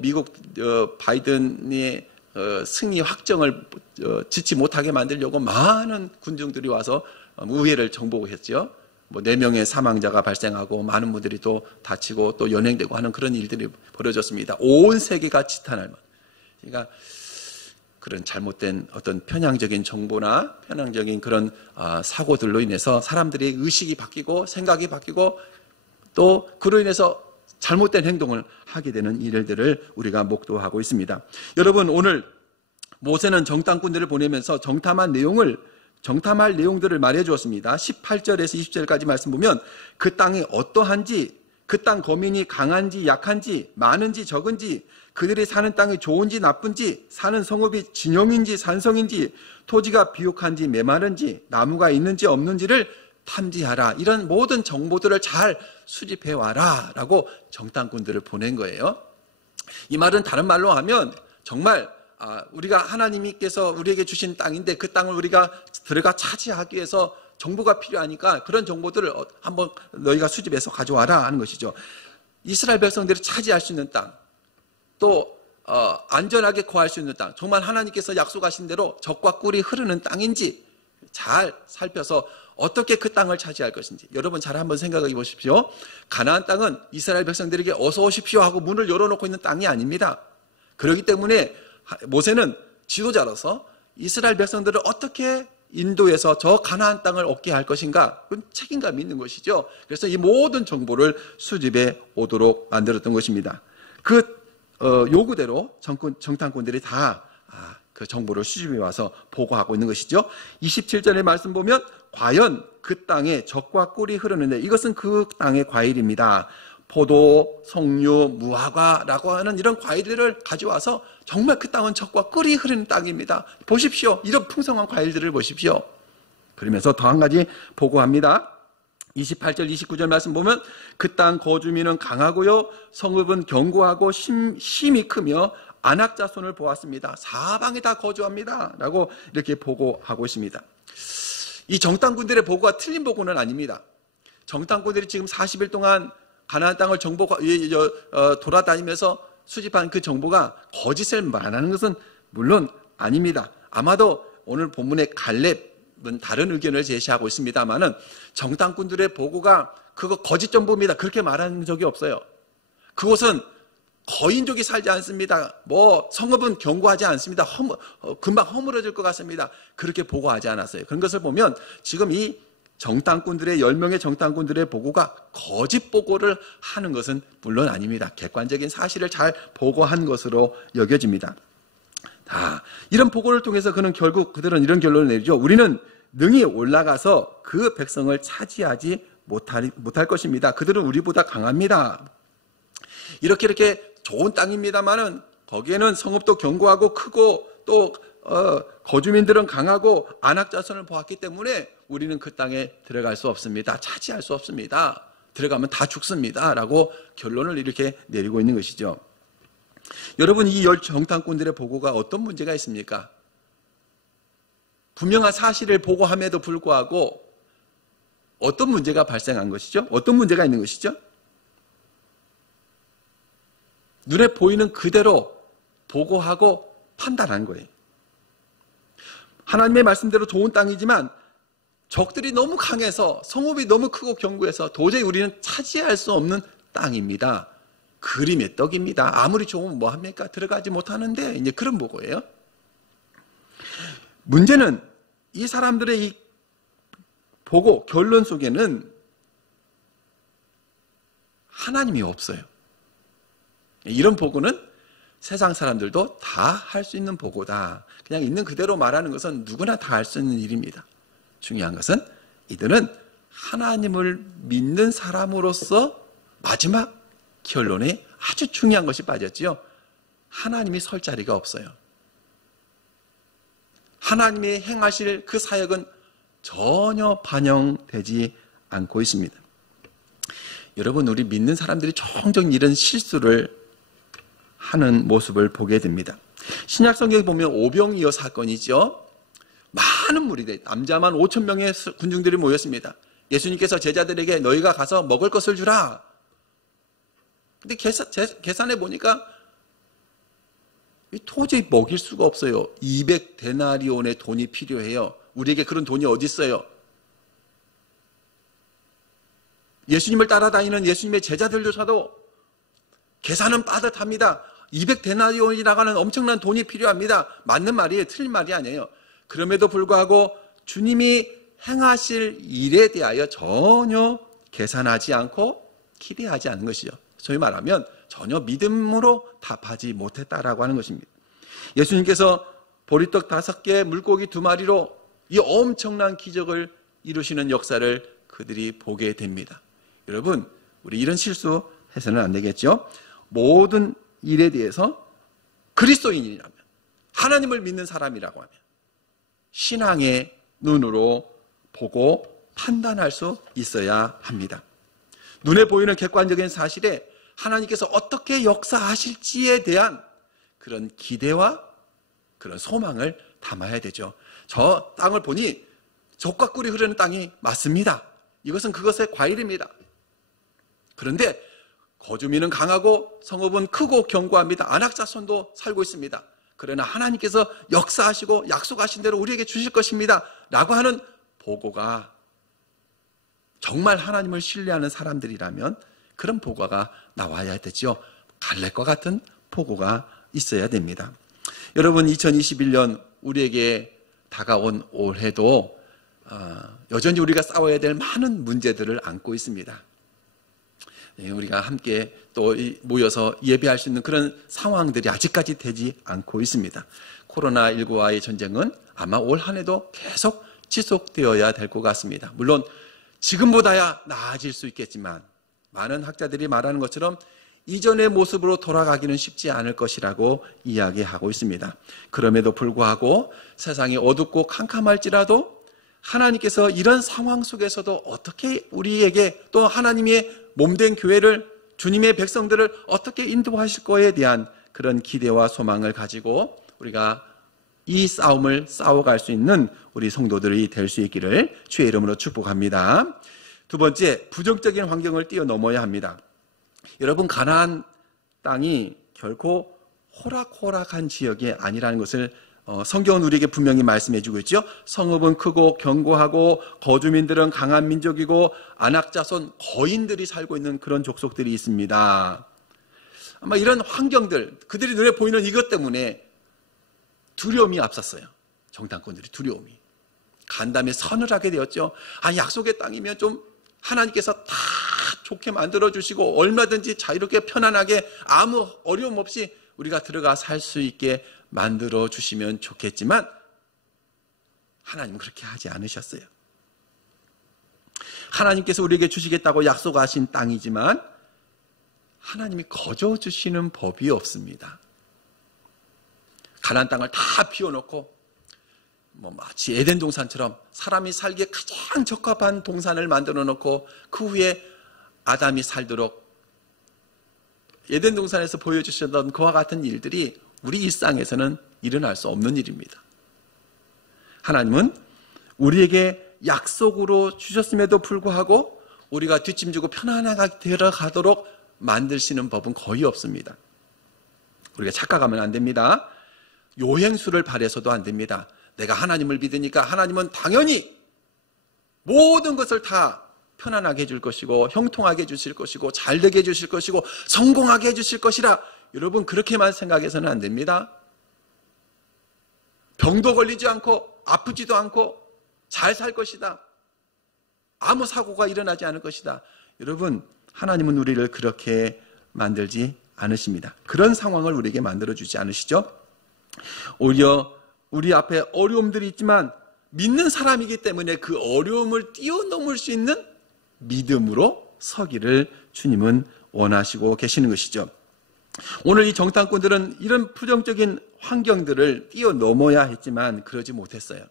미국 바이든의 승리 확정을 짓지 못하게 만들려고 많은 군중들이 와서 의회를 정복했죠. 4명의 사망자가 발생하고 많은 분들이 또 다치고 또 연행되고 하는 그런 일들이 벌어졌습니다. 온 세계가 지탄할 만. 그러니까 그런 잘못된 어떤 편향적인 정보나 편향적인 그런 사고들로 인해서 사람들의 의식이 바뀌고 생각이 바뀌고 또 그로 인해서 잘못된 행동을 하게 되는 일들을 우리가 목도하고 있습니다. 여러분, 오늘 모세는 정탐꾼들을 보내면서 정탐할 내용들을 말해 주었습니다. 18절에서 20절까지 말씀 보면 그 땅이 어떠한지, 그 땅 거민이 강한지 약한지, 많은지 적은지, 그들이 사는 땅이 좋은지 나쁜지, 사는 성읍이 진영인지 산성인지, 토지가 비옥한지 메마른지, 나무가 있는지 없는지를 탐지하라. 이런 모든 정보들을 잘 수집해와라 라고 정탐꾼들을 보낸 거예요. 이 말은 다른 말로 하면 정말 우리가 하나님께서 우리에게 주신 땅인데 그 땅을 우리가 들어가 차지하기 위해서 정보가 필요하니까 그런 정보들을 한번 너희가 수집해서 가져와라 하는 것이죠. 이스라엘 백성들이 차지할 수 있는 땅, 또 안전하게 거할 수 있는 땅, 정말 하나님께서 약속하신 대로 젖과 꿀이 흐르는 땅인지 잘 살펴서 어떻게 그 땅을 차지할 것인지 여러분 잘 한번 생각해 보십시오. 가나안 땅은 이스라엘 백성들에게 어서 오십시오 하고 문을 열어놓고 있는 땅이 아닙니다. 그렇기 때문에 모세는 지도자로서 이스라엘 백성들을 어떻게 인도해서 저 가나안 땅을 얻게 할 것인가, 그건 책임감이 있는 것이죠. 그래서 이 모든 정보를 수집해 오도록 만들었던 것입니다. 그 요구대로 정탐꾼들이 다 그 정보를 수집해 와서 보고하고 있는 것이죠. 27절의 말씀 보면 과연 그 땅에 젖과 꿀이 흐르는데, 이것은 그 땅의 과일입니다. 포도, 석류, 무화과라고 하는 이런 과일들을 가져와서 정말 그 땅은 젖과 꿀이 흐르는 땅입니다. 보십시오. 이런 풍성한 과일들을 보십시오. 그러면서 더 한 가지 보고합니다. 28절, 29절 말씀 보면 그 땅 거주민은 강하고요, 성읍은 견고하고 심이 크며 안악자손을 보았습니다. 사방에 다 거주합니다 라고 이렇게 보고하고 있습니다. 이 정탐꾼들의 보고가 틀린 보고는 아닙니다. 정탐꾼들이 지금 40일 동안 가나안 땅을 돌아다니면서 수집한 그 정보가 거짓을 말하는 것은 물론 아닙니다. 아마도 오늘 본문의 갈렙은 다른 의견을 제시하고 있습니다만은 정탐꾼들의 보고가 그거 거짓 정보입니다. 그렇게 말한 적이 없어요. 그곳은 거인족이 살지 않습니다. 성읍은 견고하지 않습니다. 금방 허물어질 것 같습니다. 그렇게 보고하지 않았어요. 그런 것을 보면 지금 이 정탐꾼들의 10명의 정탐꾼들의 보고가 거짓 보고를 하는 것은 물론 아닙니다. 객관적인 사실을 잘 보고한 것으로 여겨집니다. 이런 보고를 통해서 그들은 이런 결론을 내리죠. 우리는 능히 올라가서 그 백성을 차지하지 못할 것입니다. 그들은 우리보다 강합니다. 이렇게 좋은 땅입니다만은 거기에는 성읍도 견고하고 크고 또 거주민들은 강하고 안악자손을 보았기 때문에 우리는 그 땅에 들어갈 수 없습니다. 차지할 수 없습니다. 들어가면 다 죽습니다. 라고 결론을 이렇게 내리고 있는 것이죠. 여러분, 이 정탐꾼들의 보고가 어떤 문제가 있습니까? 분명한 사실을 보고함에도 불구하고 어떤 문제가 발생한 것이죠? 어떤 문제가 있는 것이죠? 눈에 보이는 그대로 보고하고 판단한 거예요. 하나님의 말씀대로 좋은 땅이지만 적들이 너무 강해서 성읍이 너무 크고 견고해서 도저히 우리는 차지할 수 없는 땅입니다. 그림의 떡입니다. 아무리 좋으면 뭐합니까? 들어가지 못하는데 이제 그런 보고예요. 문제는 이 사람들의 이 보고 결론 속에는 하나님이 없어요. 이런 보고는 세상 사람들도 다 할 수 있는 보고다. 그냥 있는 그대로 말하는 것은 누구나 다 할 수 있는 일입니다. 중요한 것은 이들은 하나님을 믿는 사람으로서 마지막 결론에 아주 중요한 것이 빠졌지요. 하나님이 설 자리가 없어요. 하나님이 행하실 그 사역은 전혀 반영되지 않고 있습니다. 여러분, 우리 믿는 사람들이 종종 이런 실수를 하는 모습을 보게 됩니다. 신약 성경에 보면 오병이어 사건이죠. 많은 무리들, 남자만 5,000명의 군중들이 모였습니다. 예수님께서 제자들에게 너희가 가서 먹을 것을 주라. 근데 계산해 보니까 도저히 먹일 수가 없어요. 200데나리온의 돈이 필요해요. 우리에게 그런 돈이 어디 있어요? 예수님을 따라다니는 예수님의 제자들조차도 계산은 빠듯합니다. 200데나리온이라고 하는 엄청난 돈이 필요합니다. 맞는 말이에요. 틀린 말이 아니에요. 그럼에도 불구하고 주님이 행하실 일에 대하여 전혀 계산하지 않고 기대하지 않는 것이죠. 소위 말하면 전혀 믿음으로 답하지 못했다라고 하는 것입니다. 예수님께서 보리떡 5개, 물고기 2마리로 이 엄청난 기적을 이루시는 역사를 그들이 보게 됩니다. 여러분, 우리 이런 실수 해서는 안 되겠죠? 모든 일에 대해서 그리스도인이라면, 하나님을 믿는 사람이라고 하면 신앙의 눈으로 보고 판단할 수 있어야 합니다. 눈에 보이는 객관적인 사실에 하나님께서 어떻게 역사하실지에 대한 그런 기대와 그런 소망을 담아야 되죠. 저 땅을 보니 젖과 꿀이 흐르는 땅이 맞습니다. 이것은 그것의 과일입니다. 그런데 거주민은 강하고 성읍은 크고 견고합니다. 안악자손도 살고 있습니다. 그러나 하나님께서 역사하시고 약속하신 대로 우리에게 주실 것입니다. 라고 하는 보고가 정말 하나님을 신뢰하는 사람들이라면 그런 보고가 나와야 되죠. 갈렙과 같은 보고가 있어야 됩니다. 여러분, 2021년 우리에게 다가온 올해도 여전히 우리가 싸워야 될 많은 문제들을 안고 있습니다. 우리가 함께 또 모여서 예배할 수 있는 그런 상황들이 아직까지 되지 않고 있습니다. 코로나19와의 전쟁은 아마 올 한 해도 계속 지속되어야 될 것 같습니다. 물론 지금보다야 나아질 수 있겠지만 많은 학자들이 말하는 것처럼 이전의 모습으로 돌아가기는 쉽지 않을 것이라고 이야기하고 있습니다. 그럼에도 불구하고 세상이 어둡고 캄캄할지라도 하나님께서 이런 상황 속에서도 어떻게 우리에게 또 하나님의 몸된 교회를, 주님의 백성들을 어떻게 인도하실 거에 대한 그런 기대와 소망을 가지고 우리가 이 싸움을 싸워갈 수 있는 우리 성도들이 될 수 있기를 주의 이름으로 축복합니다. 두 번째, 부정적인 환경을 뛰어넘어야 합니다. 여러분, 가나안 땅이 결코 호락호락한 지역이 아니라는 것을 성경은 우리에게 분명히 말씀해주고 있죠. 성읍은 크고 견고하고 거주민들은 강한 민족이고 안악자손 거인들이 살고 있는 그런 족속들이 있습니다. 아마 이런 환경들, 그들이 눈에 보이는 이것 때문에 두려움이 앞섰어요. 정탐꾼들이 두려움이. 간담회 선을 하게 되었죠. 약속의 땅이면 좀 하나님께서 다 좋게 만들어주시고 얼마든지 자유롭게 편안하게 아무 어려움 없이 우리가 들어가 살 수 있게 만들어주시면 좋겠지만 하나님은 그렇게 하지 않으셨어요. 하나님께서 우리에게 주시겠다고 약속하신 땅이지만 하나님이 거저주시는 법이 없습니다. 가나안 땅을 다 비워놓고 마치 에덴 동산처럼 사람이 살기에 가장 적합한 동산을 만들어 놓고 그 후에 아담이 살도록 에덴 동산에서 보여주셨던 그와 같은 일들이 우리 일상에서는 일어날 수 없는 일입니다. 하나님은 우리에게 약속으로 주셨음에도 불구하고 우리가 뒷짐지고 편안하게 들어가도록 만드시는 법은 거의 없습니다. 우리가 착각하면 안 됩니다. 요행수를 바라서도 안 됩니다. 내가 하나님을 믿으니까 하나님은 당연히 모든 것을 다 편안하게 해줄 것이고 형통하게 해주실 것이고 잘되게 해주실 것이고 성공하게 해주실 것이라, 여러분 그렇게만 생각해서는 안 됩니다. 병도 걸리지 않고 아프지도 않고 잘 살 것이다. 아무 사고가 일어나지 않을 것이다. 여러분 하나님은 우리를 그렇게 만들지 않으십니다. 그런 상황을 우리에게 만들어주지 않으시죠. 오히려 우리 앞에 어려움들이 있지만 믿는 사람이기 때문에 그 어려움을 뛰어넘을 수 있는 믿음으로 서기를 주님은 원하시고 계시는 것이죠. 오늘 이 정탐꾼들은 이런 부정적인 환경들을 뛰어넘어야 했지만 그러지 못했어요.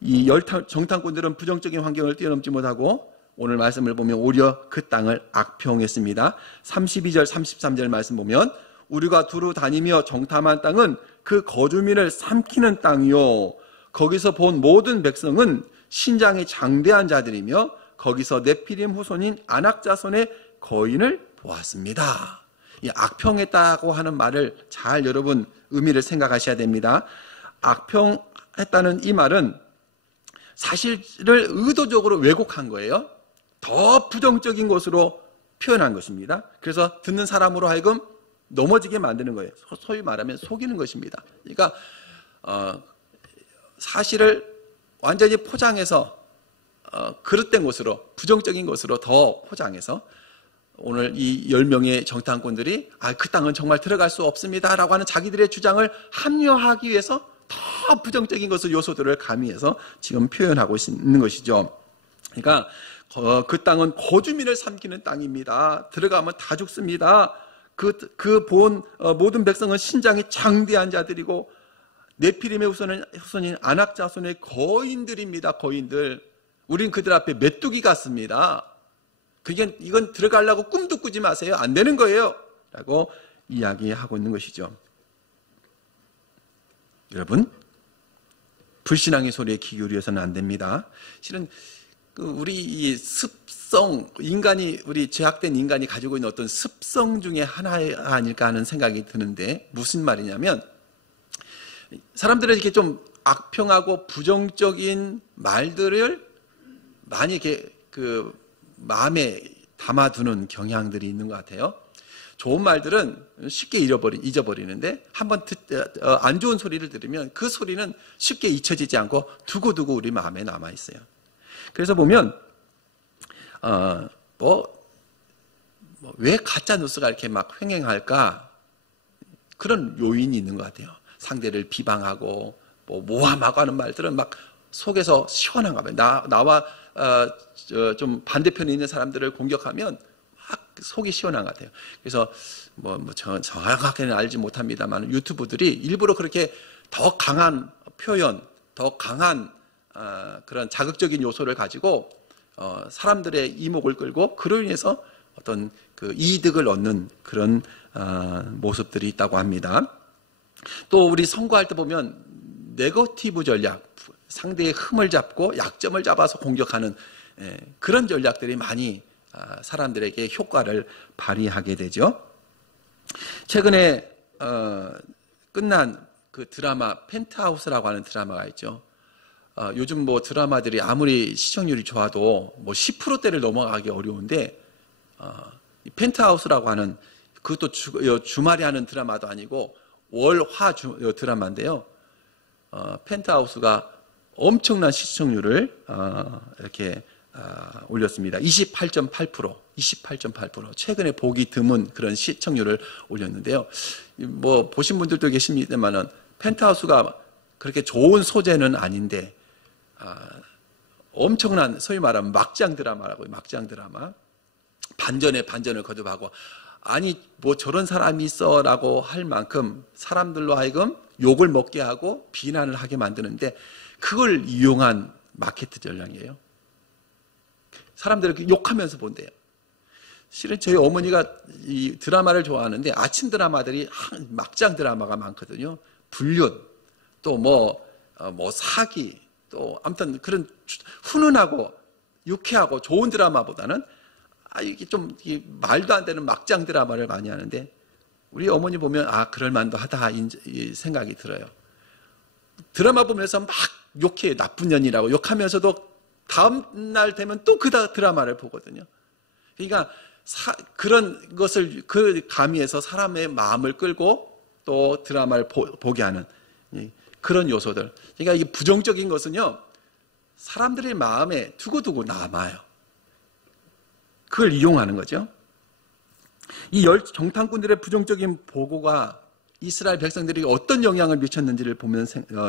이 정탐꾼들은 부정적인 환경을 뛰어넘지 못하고 오늘 말씀을 보면 오히려 그 땅을 악평했습니다. 32절 33절 말씀 보면 우리가 두루 다니며 정탐한 땅은 그 거주민을 삼키는 땅이요 거기서 본 모든 백성은 신장이 장대한 자들이며 거기서 네피림 후손인 아낙 자손의 거인을 보았습니다. 이 악평했다고 하는 말을 잘 여러분 의미를 생각하셔야 됩니다. 악평했다는 이 말은 사실을 의도적으로 왜곡한 거예요. 더 부정적인 것으로 표현한 것입니다. 그래서 듣는 사람으로 하여금 넘어지게 만드는 거예요. 소위 말하면 속이는 것입니다. 그러니까 사실을 완전히 포장해서 그릇된 것으로, 부정적인 것으로 더 포장해서 오늘 이 10명의 정탐꾼들이 그 땅은 정말 들어갈 수 없습니다 라고 하는 자기들의 주장을 합리화하기 위해서 더 부정적인 것을 요소들을 가미해서 지금 표현하고 있는 것이죠. 그러니까 그 땅은 거주민을 삼키는 땅입니다. 들어가면 다 죽습니다. 그 본 모든 백성은 신장이 장대한 자들이고 네피림의 후손인 아낙 자손의 거인들입니다. 거인들. 우린 그들 앞에 메뚜기 같습니다. 이건 들어가려고 꿈도 꾸지 마세요. 안 되는 거예요. 라고 이야기하고 있는 것이죠. 여러분, 불신앙의 소리에 귀 기울여서는 안 됩니다. 실은 우리 이 습성, 우리 죄악된 인간이 가지고 있는 어떤 습성 중에 하나가 아닐까 하는 생각이 드는데, 무슨 말이냐면 사람들은 이렇게 좀 악평하고 부정적인 말들을 많이 이렇게 마음에 담아두는 경향들이 있는 것 같아요. 좋은 말들은 쉽게 잊어버리는데 한번 안 좋은 소리를 들으면 그 소리는 쉽게 잊혀지지 않고 두고두고 우리 마음에 남아있어요. 그래서 보면 왜 가짜 뉴스가 이렇게 막 횡행할까? 그런 요인이 있는 것 같아요. 상대를 비방하고 모함하고 하는 말들은 막 속에서 시원한가 봐요. 나와 좀 반대편에 있는 사람들을 공격하면 막 속이 시원한 것 같아요. 그래서 정확하게는 알지 못합니다만 유튜브들이 일부러 그렇게 더 강한 표현, 더 강한 그런 자극적인 요소를 가지고 사람들의 이목을 끌고 그로 인해서 어떤 그 이득을 얻는 그런 모습들이 있다고 합니다. 또 우리 선거할 때 보면 네거티브 전략, 상대의 흠을 잡고 약점을 잡아서 공격하는 그런 전략들이 많이 사람들에게 효과를 발휘하게 되죠. 최근에 끝난 그 드라마 펜트하우스라고 하는 드라마가 있죠. 요즘 뭐 드라마들이 아무리 시청률이 좋아도 뭐 10%대를 넘어가기 어려운데 이 펜트하우스라고 하는 그것도 주말에 하는 드라마도 아니고 월화 드라마인데요. 펜트하우스가 엄청난 시청률을 이렇게 올렸습니다. 28.8%. 최근에 보기 드문 그런 시청률을 올렸는데요. 뭐 보신 분들도 계십니다만은 펜트하우스가 그렇게 좋은 소재는 아닌데 엄청난 소위 말하면 막장 드라마라고요. 막장 드라마. 반전에 반전을 거듭하고 아니 뭐 저런 사람이 있어라고 할 만큼 사람들로 하여금 욕을 먹게 하고 비난을 하게 만드는데 그걸 이용한 마케트 전략이에요. 사람들을 욕하면서 본대요. 실은 저희 어머니가 이 드라마를 좋아하는데 아침 드라마들이 막장 드라마가 많거든요. 불륜, 또 뭐 사기, 또 아무튼 그런 훈훈하고 유쾌하고 좋은 드라마보다는 이게 좀 말도 안 되는 막장 드라마를 많이 하는데 우리 어머니 보면 그럴만도 하다 이 생각이 들어요. 드라마 보면서 막 욕해요. 나쁜 년이라고 욕하면서도 다음 날 되면 또 그 드라마를 보거든요. 그러니까 그런 것을 그 가미해서 사람의 마음을 끌고 또 드라마를 보게 하는 그런 요소들. 그러니까 이 부정적인 것은요, 사람들의 마음에 두고두고 남아요. 그걸 이용하는 거죠. 이 정탐꾼들의 부정적인 보고가 이스라엘 백성들에게 어떤 영향을 미쳤는지를 보면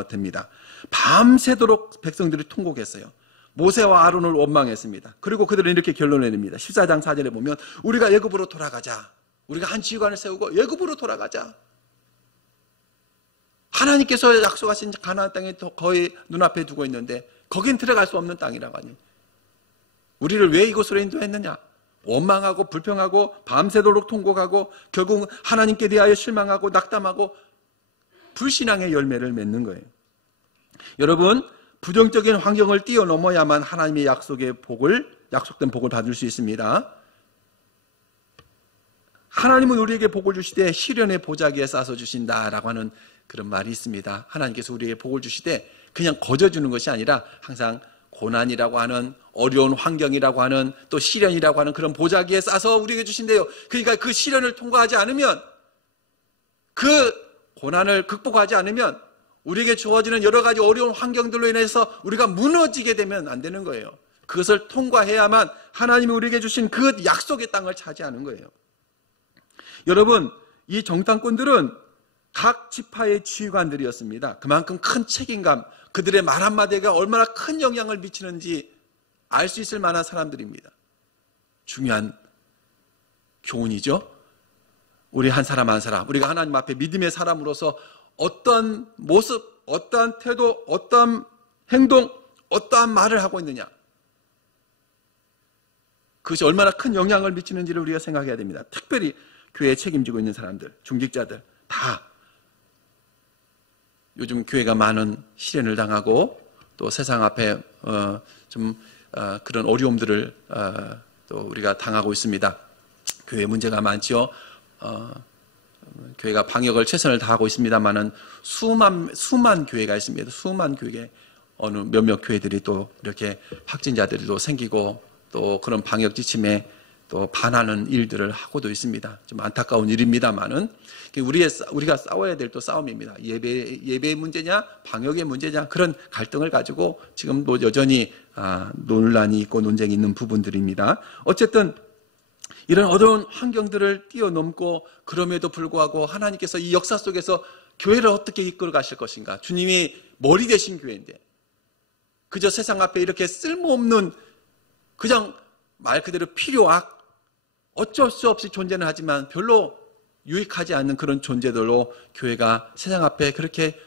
됩니다. 밤새도록 백성들이 통곡했어요. 모세와 아론을 원망했습니다. 그리고 그들은 이렇게 결론을 내립니다. 14장 4절에 보면 우리가 애굽으로 돌아가자. 우리가 한 지휘관을 세우고 애굽으로 돌아가자. 하나님께서 약속하신 가나안 땅에 거의 눈앞에 두고 있는데 거긴 들어갈 수 없는 땅이라고 하니 우리를 왜 이곳으로 인도했느냐? 원망하고 불평하고 밤새도록 통곡하고 결국 하나님께 대하여 실망하고 낙담하고 불신앙의 열매를 맺는 거예요. 여러분, 부정적인 환경을 뛰어넘어야만 하나님의 약속된 복을 받을 수 있습니다. 하나님은 우리에게 복을 주시되 시련의 보자기에 싸서 주신다라고 하는 그런 말이 있습니다. 하나님께서 우리에게 복을 주시되 그냥 거저주는 것이 아니라 항상 고난이라고 하는 어려운 환경이라고 하는 또 시련이라고 하는 그런 보자기에 싸서 우리에게 주신대요. 그러니까 그 시련을 통과하지 않으면 그 고난을 극복하지 않으면 우리에게 주어지는 여러 가지 어려운 환경들로 인해서 우리가 무너지게 되면 안 되는 거예요. 그것을 통과해야만 하나님이 우리에게 주신 그 약속의 땅을 차지하는 거예요. 여러분, 이 정탐꾼들은 각 지파의 지휘관들이었습니다. 그만큼 큰 책임감, 그들의 말 한마디가 얼마나 큰 영향을 미치는지 알 수 있을 만한 사람들입니다. 중요한 교훈이죠. 우리 한 사람 한 사람, 우리가 하나님 앞에 믿음의 사람으로서 어떤 모습, 어떠한 태도, 어떠한 행동, 어떠한 말을 하고 있느냐. 그것이 얼마나 큰 영향을 미치는지를 우리가 생각해야 됩니다. 특별히 교회에 책임지고 있는 사람들, 중직자들 다 요즘 교회가 많은 시련을 당하고 또 세상 앞에 그런 어려움들을 또 우리가 당하고 있습니다. 교회 문제가 많죠. 교회가 방역을 최선을 다하고 있습니다만은 수만 교회가 있습니다. 수만 교회 어느 몇몇 교회들이 또 이렇게 확진자들이 또 생기고 또 그런 방역 지침에 또 반하는 일들을 하고도 있습니다. 좀 안타까운 일입니다만은 우리가 싸워야 될 또 싸움입니다. 예배의 문제냐, 방역의 문제냐 그런 갈등을 가지고 지금도 여전히 논란이 있고 논쟁이 있는 부분들입니다. 어쨌든 이런 어려운 환경들을 뛰어넘고 그럼에도 불구하고 하나님께서 이 역사 속에서 교회를 어떻게 이끌어 가실 것인가. 주님이 머리 되신 교회인데 그저 세상 앞에 이렇게 쓸모없는 그냥 말 그대로 필요악 어쩔 수 없이 존재는 하지만 별로 유익하지 않는 그런 존재들로 교회가 세상 앞에 그렇게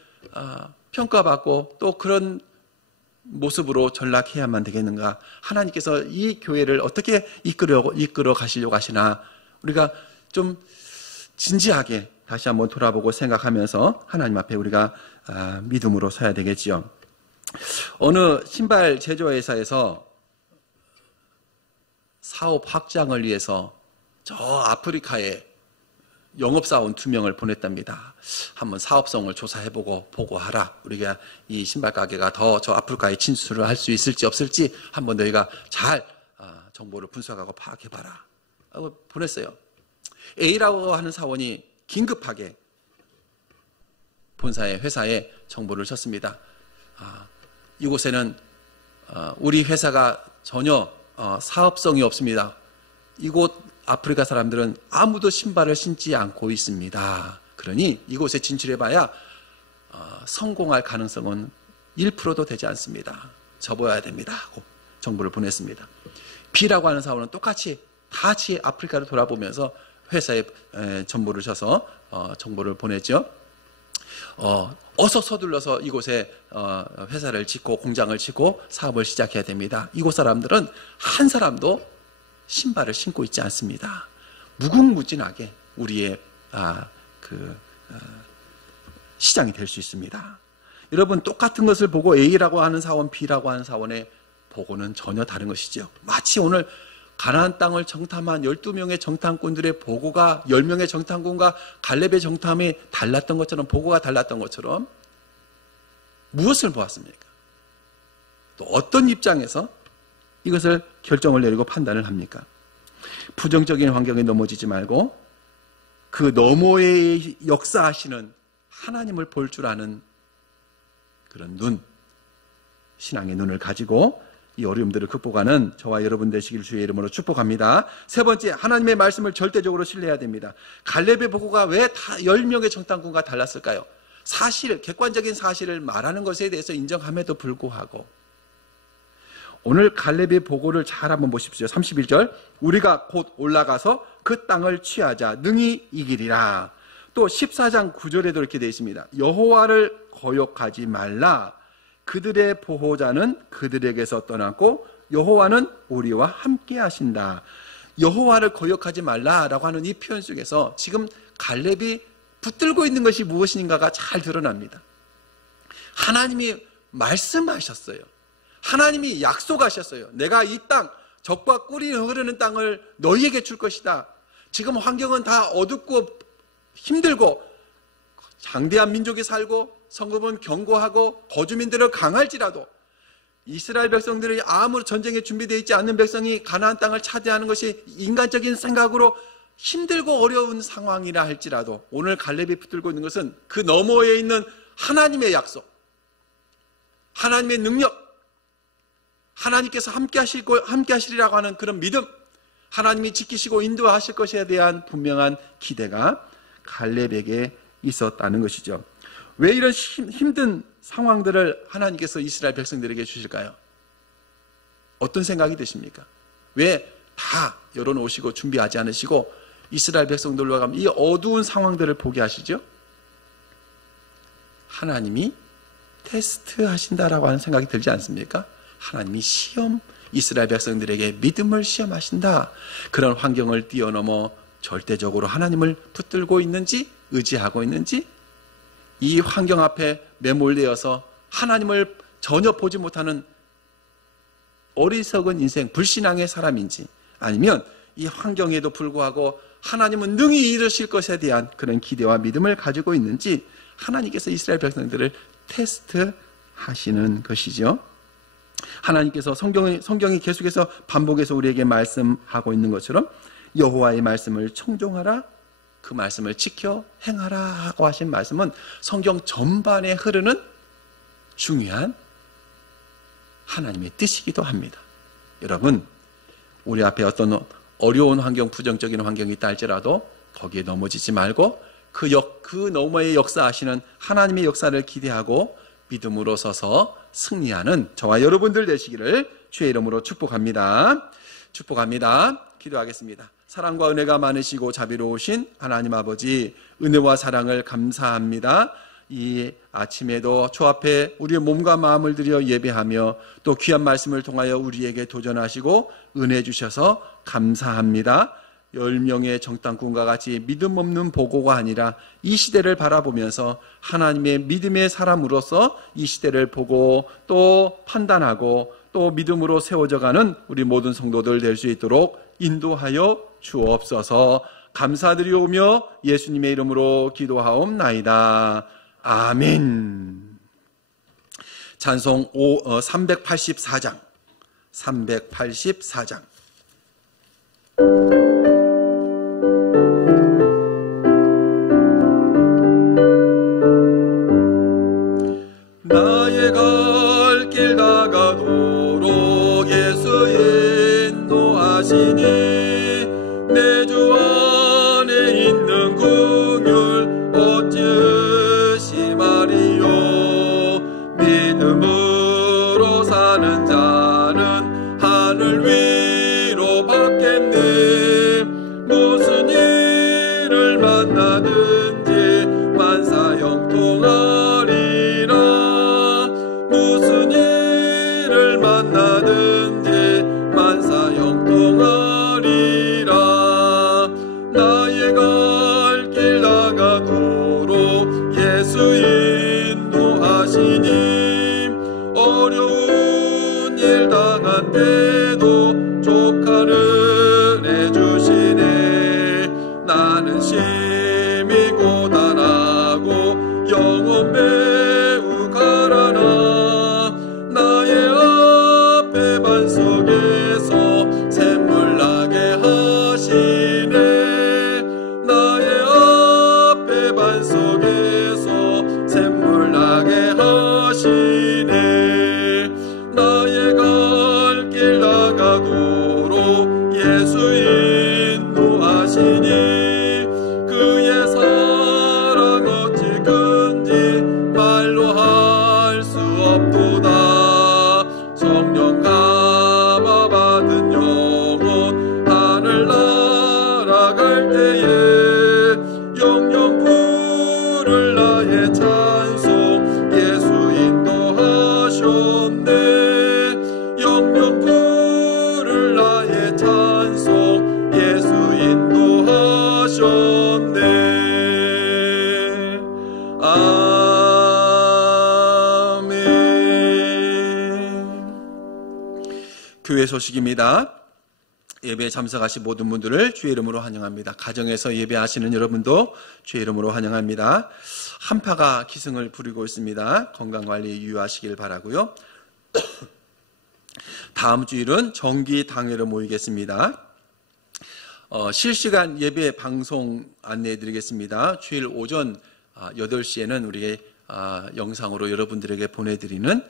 평가받고 또 그런 모습으로 전락해야만 되겠는가. 하나님께서 이 교회를 어떻게 이끌어 가시려고 하시나 우리가 좀 진지하게 다시 한번 돌아보고 생각하면서 하나님 앞에 우리가 믿음으로 서야 되겠지요. 어느 신발 제조회사에서 사업 확장을 위해서 저 아프리카에 영업사원 2명을 보냈답니다. 한번 사업성을 조사해보고 보고하라. 우리가 이 신발 가게가 더 저 아프리카에 진출을 할 수 있을지 없을지 한번 너희가 잘 정보를 분석하고 파악해봐라 하고 보냈어요. A라고 하는 사원이 긴급하게 본사의 회사에 정보를 줬습니다. 이곳에는 우리 회사가 전혀 사업성이 없습니다. 이곳 아프리카 사람들은 아무도 신발을 신지 않고 있습니다. 그러니 이곳에 진출해봐야 성공할 가능성은 1%도 되지 않습니다. 접어야 됩니다 하고 정보를 보냈습니다. B라고 하는 사원은 똑같이 다 같이 아프리카를 돌아보면서 회사에 정보를 줘서 정보를 보냈죠. 어서 서둘러서 이곳에 회사를 짓고 공장을 짓고 사업을 시작해야 됩니다. 이곳 사람들은 한 사람도 신발을 신고 있지 않습니다. 무궁무진하게 우리의 시장이 될 수 있습니다. 여러분, 똑같은 것을 보고 A라고 하는 사원, B라고 하는 사원의 보고는 전혀 다른 것이죠. 마치 오늘 가나안 땅을 정탐한 12명의 정탐꾼들의 보고가 10명의 정탐꾼과 갈렙의 정탐이 달랐던 것처럼, 보고가 달랐던 것처럼 무엇을 보았습니까? 또 어떤 입장에서 이것을 결정을 내리고 판단을 합니까? 부정적인 환경에 넘어지지 말고 그 너머에 역사하시는 하나님을 볼 줄 아는 그런 눈, 신앙의 눈을 가지고 이 어려움들을 극복하는 저와 여러분 되시길 주의 이름으로 축복합니다. 세 번째, 하나님의 말씀을 절대적으로 신뢰해야 됩니다. 갈렙의 보고가 왜 다 10명의 정탐꾼과 달랐을까요? 사실, 객관적인 사실을 말하는 것에 대해서 인정함에도 불구하고 오늘 갈렙의 보고를 잘 한번 보십시오. 31절, 우리가 곧 올라가서 그 땅을 취하자 능히 이기리라. 또 14장 9절에도 이렇게 되어 있습니다. 여호와를 거역하지 말라. 그들의 보호자는 그들에게서 떠났고 여호와는 우리와 함께 하신다. 여호와를 거역하지 말라라고 하는 이 표현 속에서 지금 갈렙이 붙들고 있는 것이 무엇인가가 잘 드러납니다. 하나님이 말씀하셨어요. 하나님이 약속하셨어요. 내가 이 땅, 적과 꿀이 흐르는 땅을 너희에게 줄 것이다. 지금 환경은 다 어둡고 힘들고 장대한 민족이 살고 성읍은 견고하고 거주민들은 강할지라도 이스라엘 백성들이 아무런 전쟁에 준비되어 있지 않는 백성이 가나안 땅을 차지하는 것이 인간적인 생각으로 힘들고 어려운 상황이라 할지라도 오늘 갈렙이 붙들고 있는 것은 그 너머에 있는 하나님의 약속, 하나님의 능력, 하나님께서 함께 하시리라고 하는 그런 믿음, 하나님이 지키시고 인도하실 것에 대한 분명한 기대가 갈렙에게 있었다는 것이죠. 왜 이런 힘든 상황들을 하나님께서 이스라엘 백성들에게 주실까요? 어떤 생각이 드십니까? 왜 다 열어놓으시고 준비하지 않으시고 이스라엘 백성들과 가면 이 어두운 상황들을 보게 하시죠? 하나님이 테스트하신다라고 하는 생각이 들지 않습니까? 하나님이 이스라엘 백성들에게 믿음을 시험하신다. 그런 환경을 뛰어넘어 절대적으로 하나님을 붙들고 있는지, 의지하고 있는지, 이 환경 앞에 매몰되어서 하나님을 전혀 보지 못하는 어리석은 인생, 불신앙의 사람인지, 아니면 이 환경에도 불구하고 하나님은 능히 이루실 것에 대한 그런 기대와 믿음을 가지고 있는지 하나님께서 이스라엘 백성들을 테스트하시는 것이죠. 하나님께서 성경이 계속해서 반복해서 우리에게 말씀하고 있는 것처럼 여호와의 말씀을 청종하라, 그 말씀을 지켜 행하라 하고 하신 말씀은 성경 전반에 흐르는 중요한 하나님의 뜻이기도 합니다. 여러분, 우리 앞에 어떤 어려운 환경, 부정적인 환경이 있다 할지라도 거기에 넘어지지 말고 그 너머에 역사하시는 하나님의 역사를 기대하고 믿음으로 서서 승리하는 저와 여러분들 되시기를 주의 이름으로 축복합니다. 축복합니다. 기도하겠습니다. 사랑과 은혜가 많으시고 자비로우신 하나님 아버지, 은혜와 사랑을 감사합니다. 이 아침에도 주 앞에 우리의 몸과 마음을 들여 예배하며 또 귀한 말씀을 통하여 우리에게 도전하시고 은혜 주셔서 감사합니다. 10명의 정탐꾼과 같이 믿음 없는 보고가 아니라 이 시대를 바라보면서 하나님의 믿음의 사람으로서 이 시대를 보고 또 판단하고 또 믿음으로 세워져가는 우리 모든 성도들 될 수 있도록 인도하여 주옵소서. 감사드리오며 예수님의 이름으로 기도하옵나이다. 아멘. 찬송 384장 384장 나의 갈 길 다가도록 예수 인도하시니 내 주 안에 있는 긍휼 어찌 말이요 믿음으로 사는 자는 하늘 위로 받겠네. 무슨 일을 만나든지 만사 형통하리라. 무슨 일을 만나든지 만사 형통하리라. 나의 갈 길 다가도록 예수 인도하시니 어려운 일 당한 때도 족하는 해주시네. 나는 심히 고단하고 영혼 매우 가라나. 나의 앞에 반석에서 샘물 나게 하시네. 나의 앞에 반석에서 샘물 나게 하시네. 나의 갈 길 나가도록 예수 인도하시니 그의 사랑 어찌 큰지 말로 할 수 없도다. 성령 감화 받은 영혼 하늘 날아갈 때에 영영 부를 나의 찬송 예수 인도하셨네. 영영 부를 나의 찬송 예수 인도하셨네. 아멘. 교회 소식입니다. 예배에 참석하신 모든 분들을 주의 이름으로 환영합니다. 가정에서 예배하시는 여러분도 주의 이름으로 환영합니다. 한파가 기승을 부리고 있습니다. 건강관리 유의하시길 바라고요. 다음 주일은 정기 당회로 모이겠습니다. 실시간 예배 방송 안내해 드리겠습니다. 주일 오전 8시에는 우리 영상으로 여러분들에게 보내드리는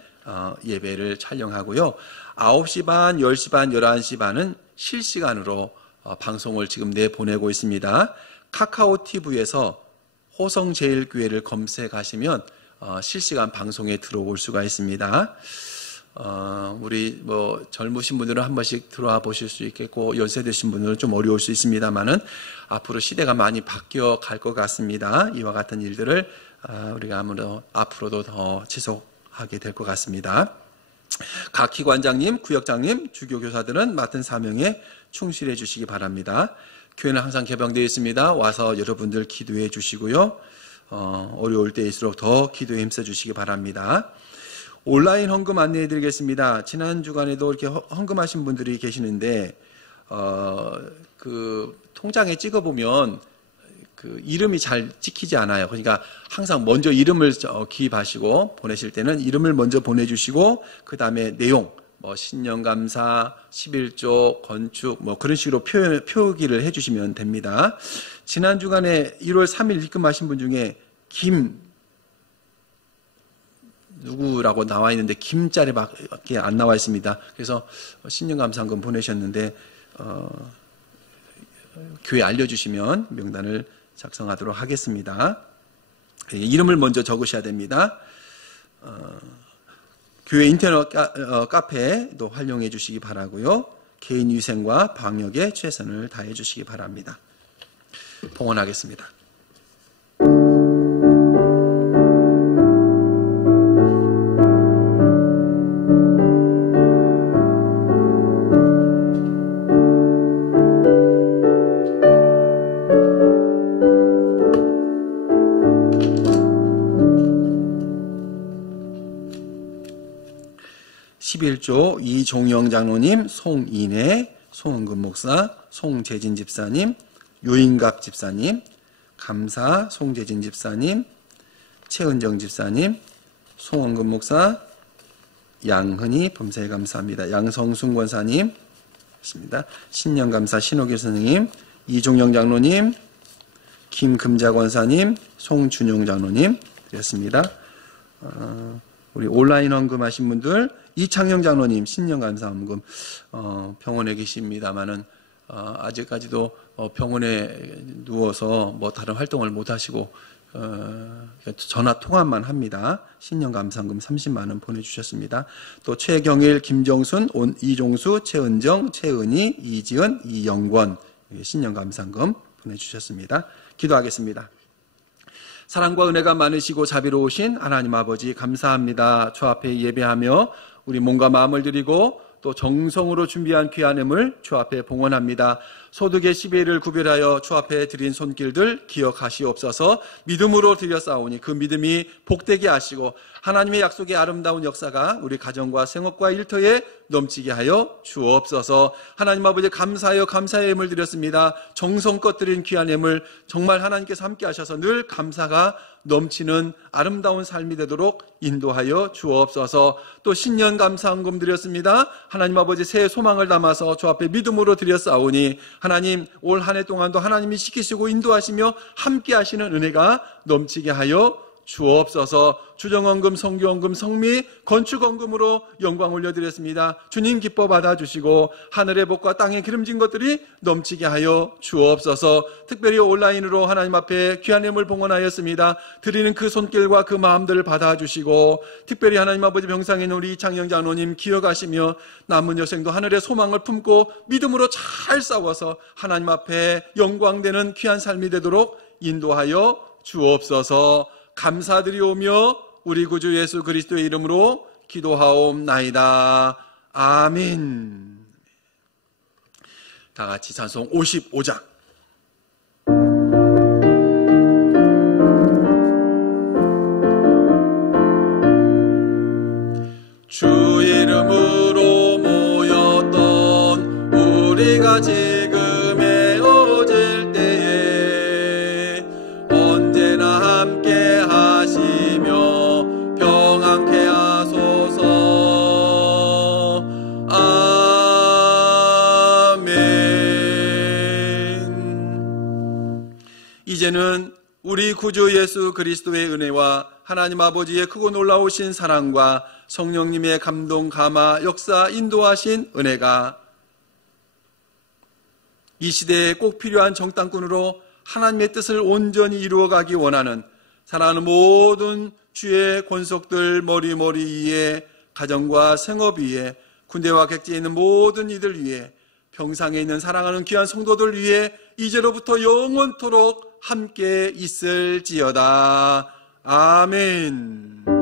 예배를 촬영하고요. 9시 반, 10시 반, 11시 반은 실시간으로 방송을 지금 내보내고 있습니다. 카카오 TV에서 호성제일교회를 검색하시면 실시간 방송에 들어올 수가 있습니다. 우리 젊으신 분들은 한 번씩 들어와 보실 수 있겠고 연세 드신 분들은 좀 어려울 수 있습니다만은 앞으로 시대가 많이 바뀌어 갈 것 같습니다. 이와 같은 일들을 우리가 아무래도 앞으로도 더 지속하게 될 것 같습니다. 각 기관장님, 구역장님, 주교교사들은 맡은 사명에 충실해 주시기 바랍니다. 교회는 항상 개방되어 있습니다. 와서 여러분들 기도해 주시고요. 어려울 때일수록 더 기도에 힘써 주시기 바랍니다. 온라인 헌금 안내해 드리겠습니다. 지난 주간에도 이렇게 헌금하신 분들이 계시는데 그 통장에 찍어보면 그 이름이 잘 찍히지 않아요. 그러니까 항상 먼저 이름을 기입하시고 보내실 때는 이름을 먼저 보내주시고 그 다음에 내용 신년감사, 11조, 건축 그런 식으로 표기를 해주시면 됩니다. 지난 주간에 1월 3일 입금하신 분 중에 누구라고 나와 있는데 김자리밖에 안 나와 있습니다. 그래서 신년감사금 보내셨는데 교회 알려주시면 명단을 작성하도록 하겠습니다. 이름을 먼저 적으셔야 됩니다. 교회 인터넷 카페도 활용해 주시기 바라고요. 개인 위생과 방역에 최선을 다해 주시기 바랍니다. 봉헌하겠습니다. 11조 이종영 장로님, 송인혜, 송은근 목사, 송재진 집사님, 요인갑 집사님, 감사 송재진 집사님, 최은정 집사님, 송원근 목사, 양흔이 범사에 감사합니다. 양성순 권사님, 신년감사 신호길 선생님, 이종영 장로님, 김금자 권사님, 송준용 장로님 드렸습니다. 우리 온라인 헌금하신 분들, 이창영 장로님 신년감사 헌금, 병원에 계십니다만은 아직까지도 병원에 누워서 뭐 다른 활동을 못 하시고 전화 통화만 합니다. 신년감사헌금 30만 원 보내주셨습니다. 또 최경일, 김정순, 이종수, 최은정, 최은희, 이지은, 이영권 신년감사헌금 보내주셨습니다. 기도하겠습니다. 사랑과 은혜가 많으시고 자비로우신 하나님 아버지 감사합니다. 주 앞에 예배하며 우리 몸과 마음을 드리고 또 정성으로 준비한 귀한 음을 주 앞에 봉헌합니다. 소득의 10회를 구별하여 주 앞에 드린 손길들 기억하시옵소서. 믿음으로 드렸사오니 그 믿음이 복되게 하시고 하나님의 약속의 아름다운 역사가 우리 가정과 생업과 일터에 넘치게 하여 주옵소서. 하나님 아버지 감사하여 감사의 예물 드렸습니다. 정성껏 드린 귀한 예물 정말 하나님께서 함께 하셔서 늘 감사가 넘치는 아름다운 삶이 되도록 인도하여 주옵소서. 또 신년 감사헌금 드렸습니다. 하나님 아버지 새해 소망을 담아서 주 앞에 믿음으로 드렸사오니 하나님 올 한 해 동안도 하나님이 지키시고 인도하시며 함께 하시는 은혜가 넘치게 하여 주옵소서. 주정헌금, 성교헌금, 성미, 건축헌금으로 영광 올려드렸습니다. 주님 기뻐 받아주시고 하늘의 복과 땅의 기름진 것들이 넘치게 하여 주옵소서. 특별히 온라인으로 하나님 앞에 귀한 예물 봉헌하였습니다. 드리는 그 손길과 그 마음들을 받아주시고 특별히 하나님 아버지 병상에 있는 우리 이창영 장로님 기억하시며 남은 여생도 하늘의 소망을 품고 믿음으로 잘 싸워서 하나님 앞에 영광되는 귀한 삶이 되도록 인도하여 주옵소서. 감사드리오며 우리 구주 예수 그리스도의 이름으로 기도하옵나이다. 아멘. 다 같이 찬송 55장. 주 이름으로 모였던 우리가 지금 헤어질 때에 언제나 함께 하시며 평안케 하소서. 아멘. 이제는 우리 구주 예수 그리스도의 은혜와 하나님 아버지의 크고 놀라우신 사랑과 성령님의 감동, 감화, 역사, 인도하신 은혜가 이 시대에 꼭 필요한 정탐꾼으로 하나님의 뜻을 온전히 이루어가기 원하는 사랑하는 모든 주의 권속들 머리머리 위에 가정과 생업 위에 군대와 객지에 있는 모든 이들 위에 병상에 있는 사랑하는 귀한 성도들 위에 이제로부터 영원토록 함께 있을지어다. 아멘.